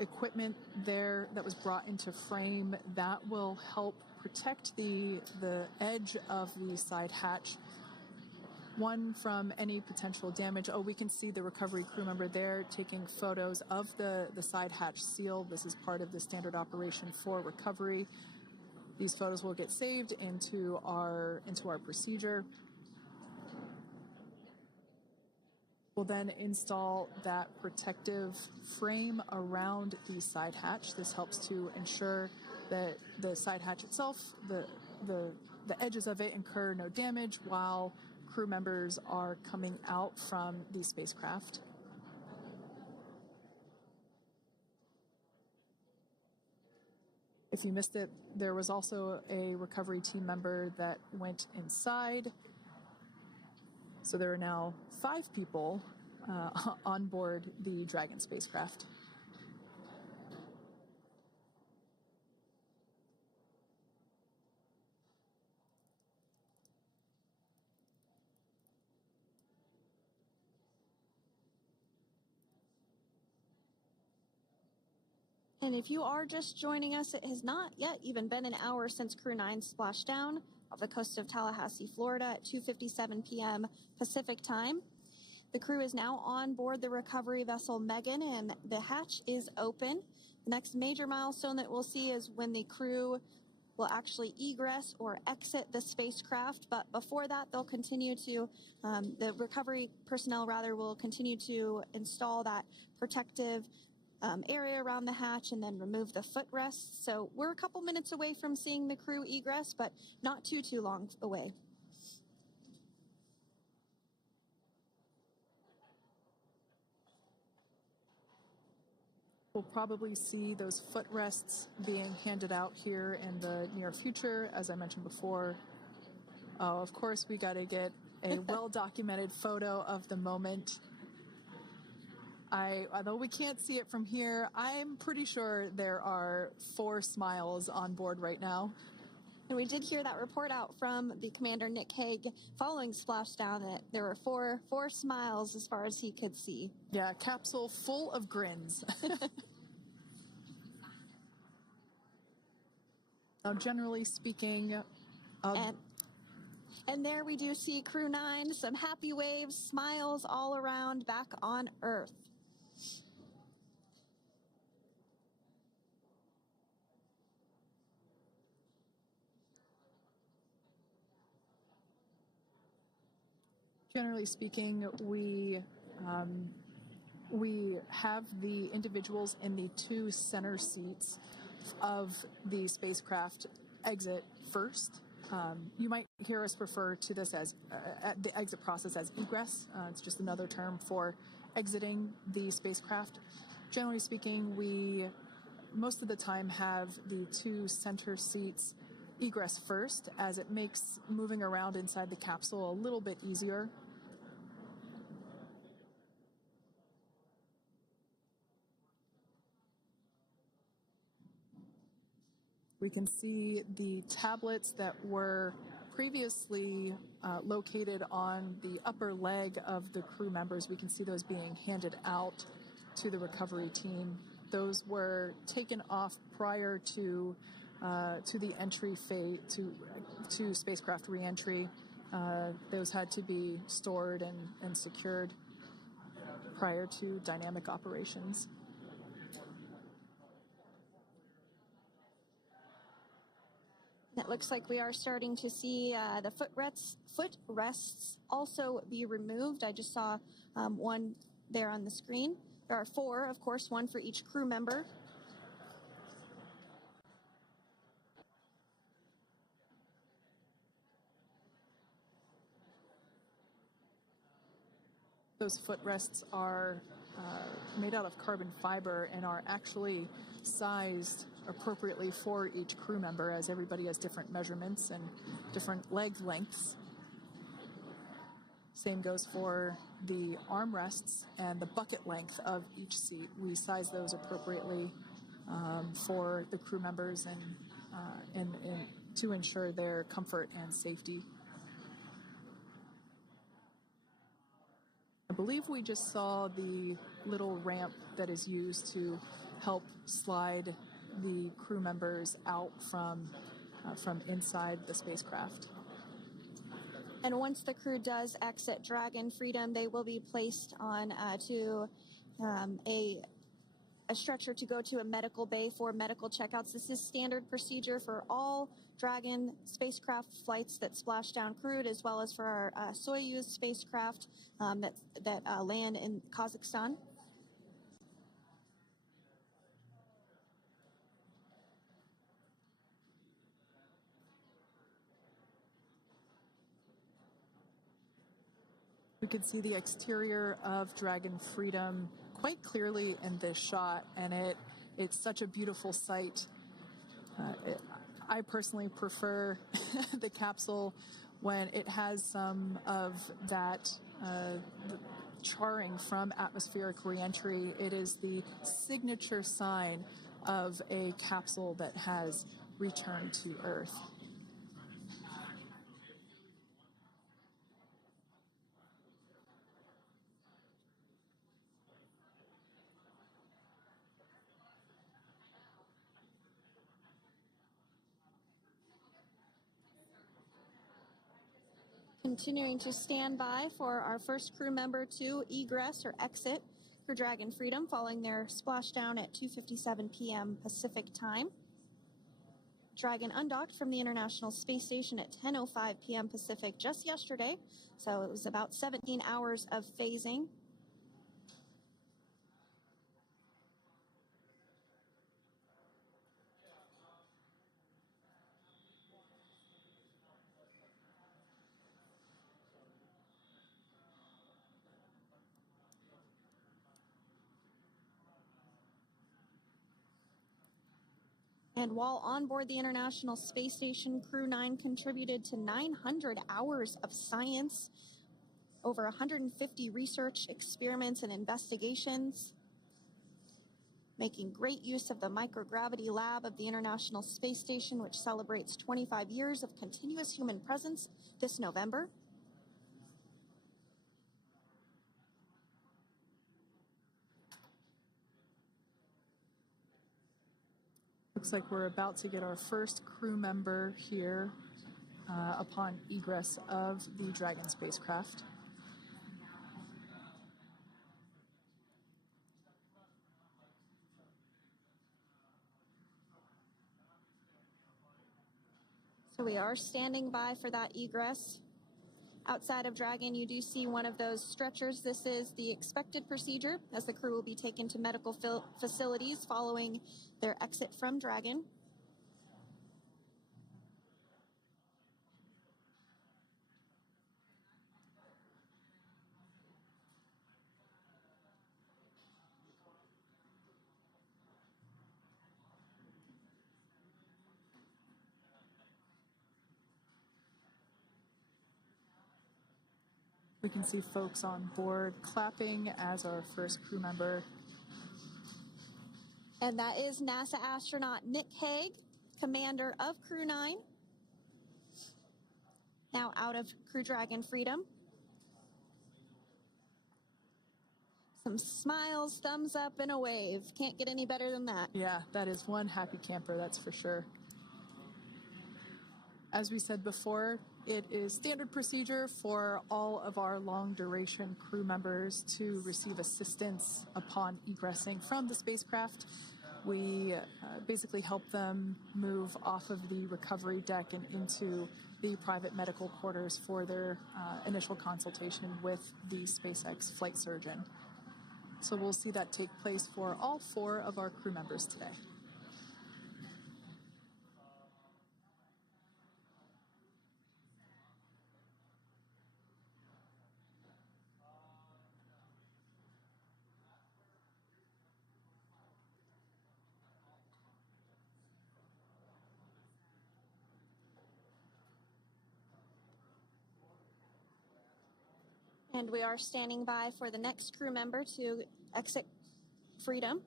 equipment there that was brought into frame that will help protect the edge of the side hatch One, from any potential damage. Oh, we can see the recovery crew member there taking photos of the side hatch seal. This is part of the standard operation for recovery. These photos will get saved into our procedure. We'll then install that protective frame around the side hatch. This helps to ensure that the side hatch itself, the edges of it, incur no damage while crew members are coming out from the spacecraft. If you missed it, there was also a recovery team member that went inside. So there are now 5 people on board the Dragon spacecraft. And if you are just joining us, it has not yet even been an hour since Crew 9 splashed down off the coast of Tallahassee, Florida at 2:57 p.m. Pacific time. The crew is now on board the recovery vessel Megan, and the hatch is open. The next major milestone that we'll see is when the crew will actually egress or exit the spacecraft. But before that, they'll continue to, the recovery personnel rather, will continue to install that protective area around the hatch and then remove the footrests. So we're a couple minutes away from seeing the crew egress, but not too long away. We'll probably see those footrests being handed out here in the near future, as I mentioned before. Of course, we got to get a well-documented photo of the moment. Although we can't see it from here, I'm pretty sure there are 4 smiles on board right now. And we did hear that report out from the commander, Nick Hague, following Splashdown, that there were four smiles as far as he could see. Yeah, capsule full of grins. Now, generally speaking, and there we do see Crew 9, some happy waves, smiles all around back on Earth. Generally speaking, we have the individuals in the 2 center seats of the spacecraft exit first. You might hear us refer to this as the exit process as egress. It's just another term for exiting the spacecraft. Generally speaking, we most of the time have the 2 center seats egress first, as it makes moving around inside the capsule a little bit easier. We can see the tablets that were previously located on the upper leg of the crew members. We can see those being handed out to the recovery team. Those were taken off prior to the entry phase, to spacecraft reentry. Those had to be stored and secured prior to dynamic operations. It looks like we are starting to see the footrests also be removed. I just saw one there on the screen. There are 4, of course, 1 for each crew member. Those footrests are made out of carbon fiber and are actually sized appropriately for each crew member, as everybody has different measurements and different leg lengths. Same goes for the armrests and the bucket length of each seat. We size those appropriately for the crew members and to ensure their comfort and safety. I believe we just saw the little ramp that is used to help slide the crew members out from inside the spacecraft. And once the crew does exit Dragon Freedom, they will be placed on to a stretcher to go to a medical bay for medical checkouts. This is standard procedure for all Dragon spacecraft flights that Splashdown crewed, as well as for our Soyuz spacecraft that land in Kazakhstan. We can see the exterior of Dragon Freedom quite clearly in this shot, and it's such a beautiful sight. I personally prefer the capsule when it has some of that charring from atmospheric reentry. It is the signature sign of a capsule that has returned to Earth. Continuing to stand by for our first crew member to egress or exit for Dragon Freedom following their splashdown at 2:57 p.m. Pacific time. Dragon undocked from the International Space Station at 10:05 p.m. Pacific just yesterday, so it was about 17 hours of phasing. And while on board the International Space Station, Crew 9 contributed to 900 hours of science, over 150 research experiments and investigations, making great use of the microgravity lab of the International Space Station, which celebrates 25 years of continuous human presence this November. Looks like we're about to get our first crew member here upon egress of the Dragon spacecraft. So we are standing by for that egress. Outside of Dragon, you do see one of those stretchers. This is the expected procedure, as the crew will be taken to medical facilities following their exit from Dragon. We can see folks on board clapping as our first crew member. And that is NASA astronaut Nick Hague, commander of Crew 9, now out of Crew Dragon Freedom. Some smiles, thumbs up, and a wave. Can't get any better than that. Yeah, that is one happy camper, that's for sure. As we said before, it is standard procedure for all of our long-duration crew members to receive assistance upon egressing from the spacecraft. We basically help them move off of the recovery deck and into the private medical quarters for their initial consultation with the SpaceX flight surgeon. So we'll see that take place for all 4 of our crew members today. And we are standing by for the next crew member to exit Freedom.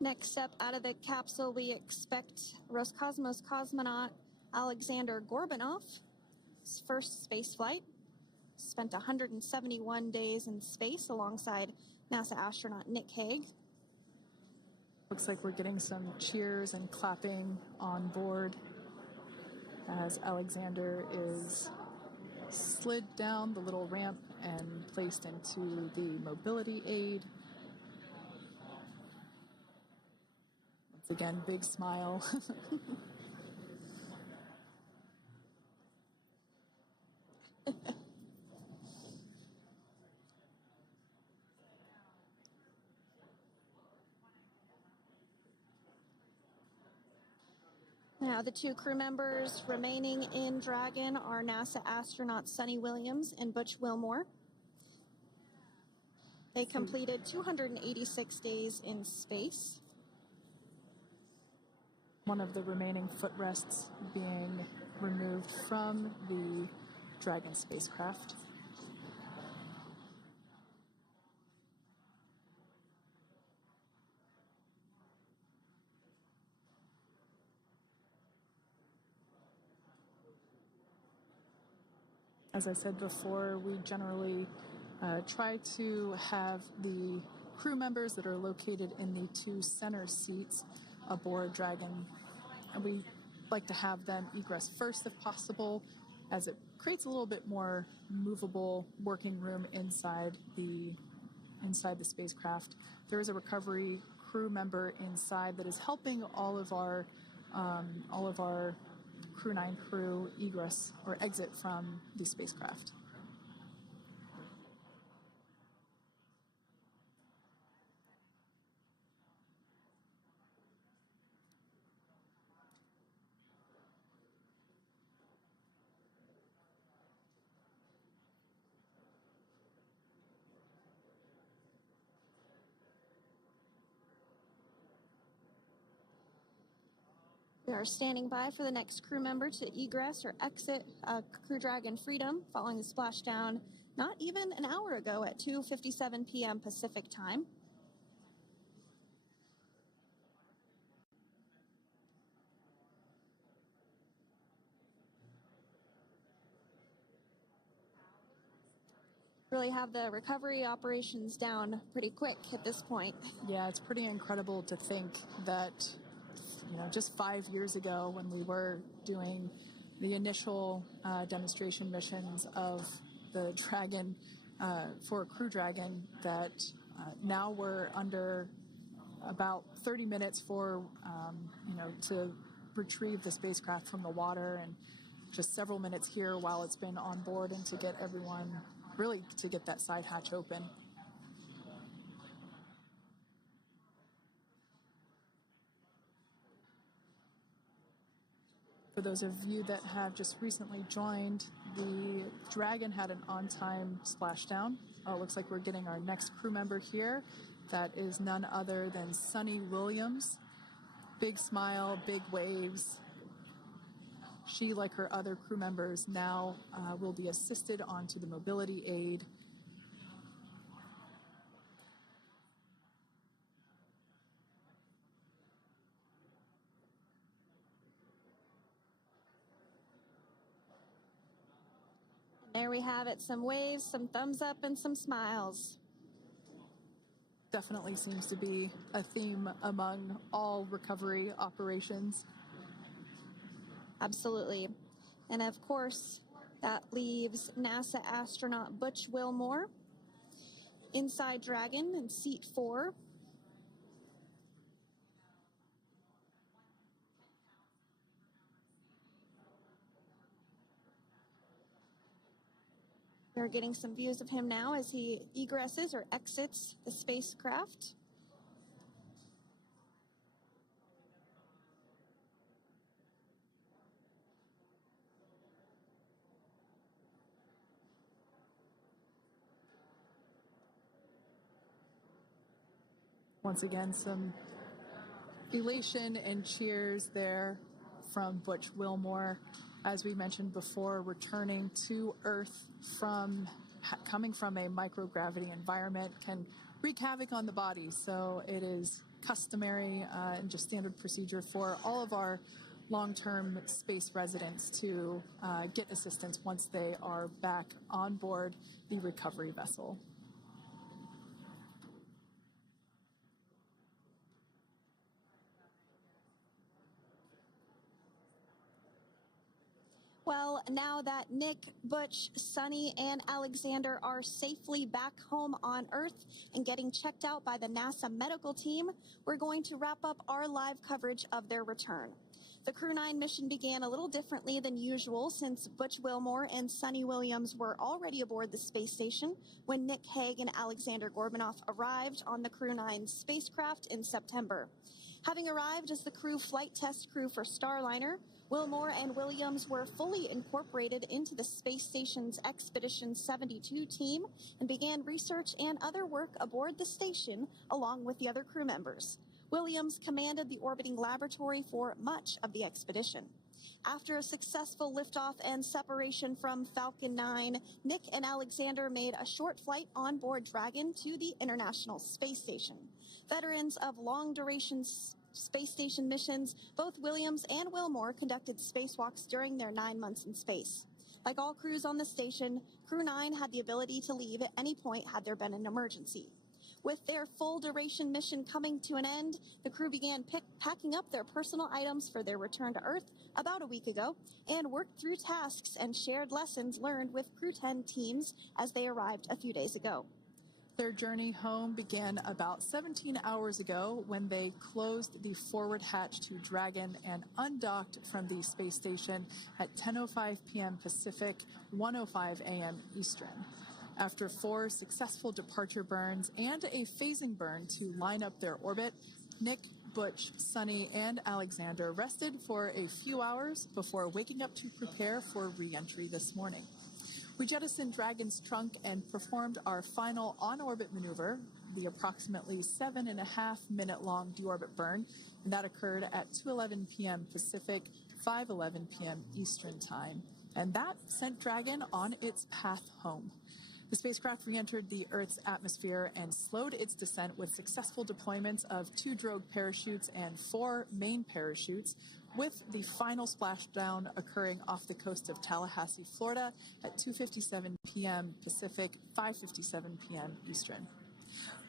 Next up, out of the capsule, we expect Roscosmos cosmonaut Alexander Gorbanov. His first space flight. Spent 171 days in space alongside NASA astronaut Nick Hague. Looks like we're getting some cheers and clapping on board as Alexander is slid down the little ramp and placed into the mobility aid. Once again, big smile. Now, the two crew members remaining in Dragon are NASA astronauts Sunny Williams and Butch Wilmore. They completed 286 days in space. One of the remaining footrests being removed from the Dragon spacecraft. As I said before, we generally try to have the crew members that are located in the two center seats aboard Dragon, and we like to have them egress first if possible, as it creates a little bit more movable working room inside the spacecraft. There is a recovery crew member inside that is helping all of our Crew 9 crew egress or exit from the spacecraft. We are standing by for the next crew member to egress or exit Crew Dragon Freedom following the splashdown not even an hour ago at 2:57 p.m. Pacific time. Really have the recovery operations down pretty quick at this point. Yeah, it's pretty incredible to think that, just 5 years ago when we were doing the initial demonstration missions of the Dragon for Crew Dragon, that now we're under about 30 minutes for, to retrieve the spacecraft from the water, and just several minutes here while it's been on board and to get everyone, really to get that side hatch open. For those of you that have just recently joined, the Dragon had an on-time splashdown. It looks like we're getting our next crew member here. That is none other than Sunny Williams. Big smile, big waves. She, like her other crew members, now will be assisted onto the mobility aid. There we have it, some waves, some thumbs up, and some smiles. Definitely seems to be a theme among all recovery operations. Absolutely. And of course, that leaves NASA astronaut Butch Wilmore inside Dragon in seat 4. We're getting some views of him now as he egresses or exits the spacecraft. Once again, some elation and cheers there from Butch Wilmore. As we mentioned before, returning to Earth coming from a microgravity environment can wreak havoc on the body. So it is customary and just standard procedure for all of our long-term space residents to get assistance once they are back on board the recovery vessel. Well, now that Nick, Butch, Sunny, and Alexander are safely back home on Earth and getting checked out by the NASA medical team, we're going to wrap up our live coverage of their return. The Crew 9 mission began a little differently than usual since Butch Wilmore and Sunny Williams were already aboard the space station when Nick Hague and Alexander Gorbanoff arrived on the Crew 9 spacecraft in September. Having arrived as the crew flight test crew for Starliner, Wilmore and Williams were fully incorporated into the space station's Expedition 72 team and began research and other work aboard the station along with the other crew members. Williams commanded the orbiting laboratory for much of the expedition. After a successful liftoff and separation from Falcon 9, Nick and Alexander made a short flight on board Dragon to the International Space Station. Veterans of long-duration space station missions, both Williams and Wilmore conducted spacewalks during their 9 months in space. Like all crews on the station, Crew 9 had the ability to leave at any point had there been an emergency. With their full-duration mission coming to an end, the crew began packing up their personal items for their return to Earth about a week ago and worked through tasks and shared lessons learned with Crew 10 teams as they arrived a few days ago. Their journey home began about 17 hours ago when they closed the forward hatch to Dragon and undocked from the space station at 10:05 p.m. Pacific, 1:05 a.m. Eastern. After 4 successful departure burns and a phasing burn to line up their orbit, Nick, Butch, Sunny, and Alexander rested for a few hours before waking up to prepare for re-entry this morning. We jettisoned Dragon's trunk and performed our final on-orbit maneuver, the approximately 7.5-minute-long deorbit burn, and that occurred at 2:11 p.m. Pacific, 5:11 p.m. Eastern Time. And that sent Dragon on its path home. The spacecraft re-entered the Earth's atmosphere and slowed its descent with successful deployments of 2 drogue parachutes and 4 main parachutes, with the final splashdown occurring off the coast of Tallahassee, Florida at 2:57 p.m. Pacific, 5:57 p.m. Eastern.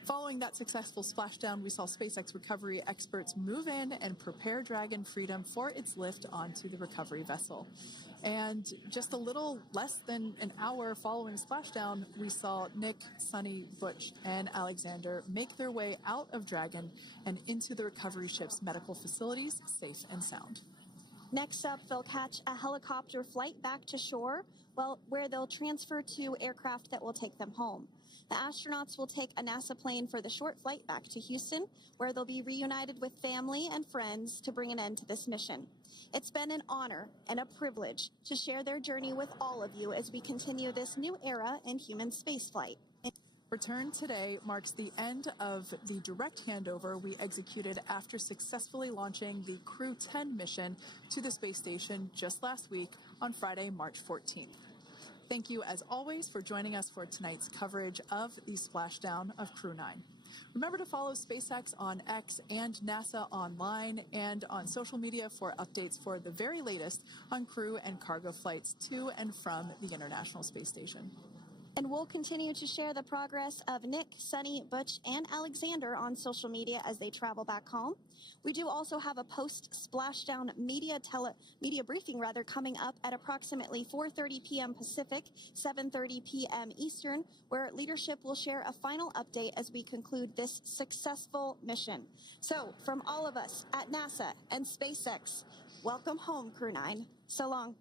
Following that successful splashdown, we saw SpaceX recovery experts move in and prepare Dragon Freedom for its lift onto the recovery vessel. And just a little less than an hour following splashdown, we saw Nick, Sunny, Butch, and Alexander make their way out of Dragon and into the recovery ship's medical facilities, safe and sound. Next up, they'll catch a helicopter flight back to shore, where they'll transfer to aircraft that will take them home. The astronauts will take a NASA plane for the short flight back to Houston, where they'll be reunited with family and friends to bring an end to this mission. It's been an honor and a privilege to share their journey with all of you as we continue this new era in human spaceflight. Return today marks the end of the direct handover we executed after successfully launching the Crew 10 mission to the space station just last week on Friday, March 14th. Thank you, as always, for joining us for tonight's coverage of the splashdown of Crew 9. Remember to follow SpaceX on X and NASA online and on social media for updates for the very latest on crew and cargo flights to and from the International Space Station. And we'll continue to share the progress of Nick, Sunny, Butch, and Alexander on social media as they travel back home. We do also have a post-splashdown media briefing coming up at approximately 4:30 p.m. Pacific, 7:30 p.m. Eastern, where leadership will share a final update as we conclude this successful mission. So, from all of us at NASA and SpaceX, welcome home, Crew 9. So long.